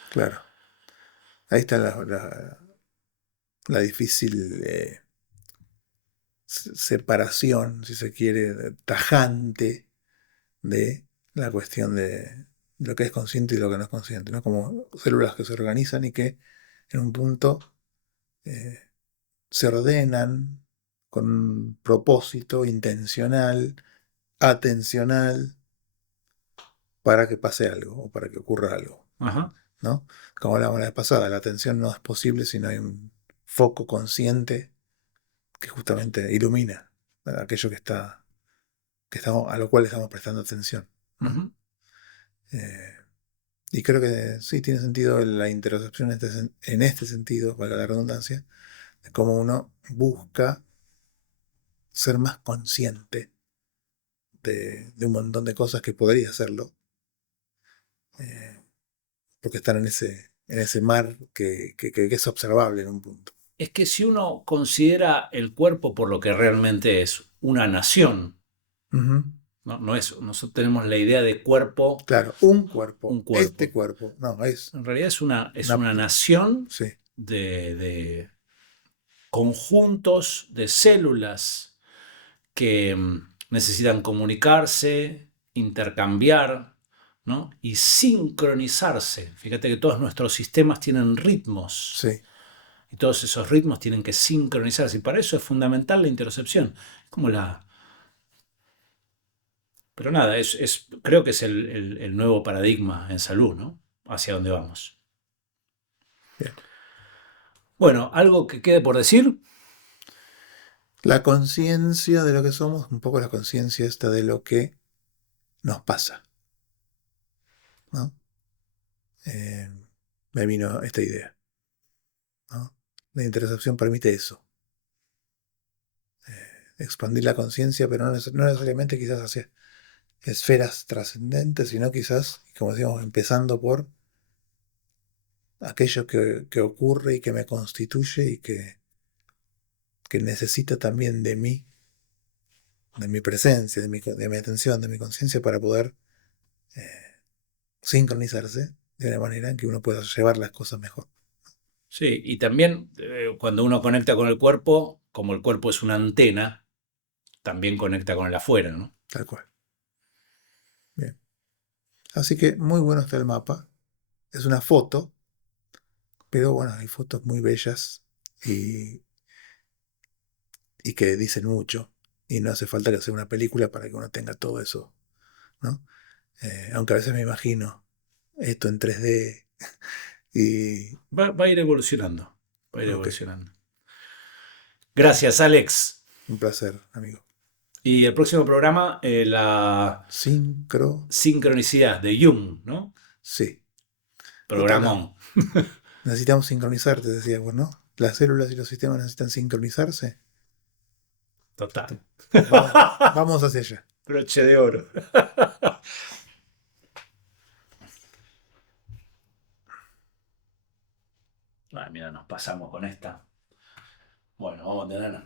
Claro. Ahí está la difícil separación, si se quiere, tajante de la cuestión de lo que es consciente y lo que no es consciente, ¿no? Como células que se organizan y que en un punto eh, se ordenan con un propósito intencional, atencional, para que pase algo o para que ocurra algo, Ajá, ¿no? Como hablamos la vez pasada, la atención no es posible si no hay un foco consciente que justamente ilumina aquello a lo cual estamos prestando atención, ¿no? ujú. Eh, y creo que sí tiene sentido la interocepción en este sentido, valga la redundancia, de cómo uno busca ser más consciente de un montón de cosas que podría hacerlo, eh, porque están en ese mar que es observable en un punto. Es que si uno considera el cuerpo por lo que realmente es una nación, Ujú. ¿no? No es, nosotros tenemos la idea de cuerpo, Claro, un cuerpo, un este cuerpo. cuerpo, no, En realidad es una, una nación sí, de conjuntos de células que necesitan comunicarse, intercambiar, ¿no? Y sincronizarse. Fíjate que todos nuestros sistemas tienen ritmos sí, y todos esos ritmos tienen que sincronizarse. Y para eso es fundamental la interocepción. Como la... Pero nada, creo que es el nuevo paradigma en salud, ¿no? Hacia dónde vamos. bien. Bueno, algo que quede por decir. La conciencia de lo que somos, un poco la conciencia esta de lo que nos pasa, ¿no? Eh, me vino esta idea, ¿no? La interocepción permite eso, expandir la conciencia, pero no necesariamente quizás hacia esferas trascendentes, sino quizás, como decíamos, empezando por aquello que ocurre y que me constituye y que necesita también de mi presencia, de mi atención, de mi conciencia para poder eh, sincronizarse de una manera en que uno pueda llevar las cosas mejor. Sí, y también cuando uno conecta con el cuerpo, como el cuerpo es una antena, también conecta con el afuera, ¿no? Tal cual. Así que muy bueno está el mapa. Es una foto, pero bueno, hay fotos muy bellas y, y que dicen mucho. Y no hace falta que sea una película para que uno tenga todo eso, ¿no? Aunque a veces me imagino esto en 3D y... Va a ir evolucionando. Va a ir Ok, evolucionando. Gracias, Alex. un placer, amigo. Y el próximo programa, la Sincro, sincronicidad de Jung, ¿no? sí. Otra, Programón. necesitamos sincronizar, te decía, bueno, ¿no? Las células y los sistemas necesitan sincronizarse. Total. Vamos hacia allá. Broche de oro. Ay, mira, nos pasamos con esta. Bueno, vamos a tener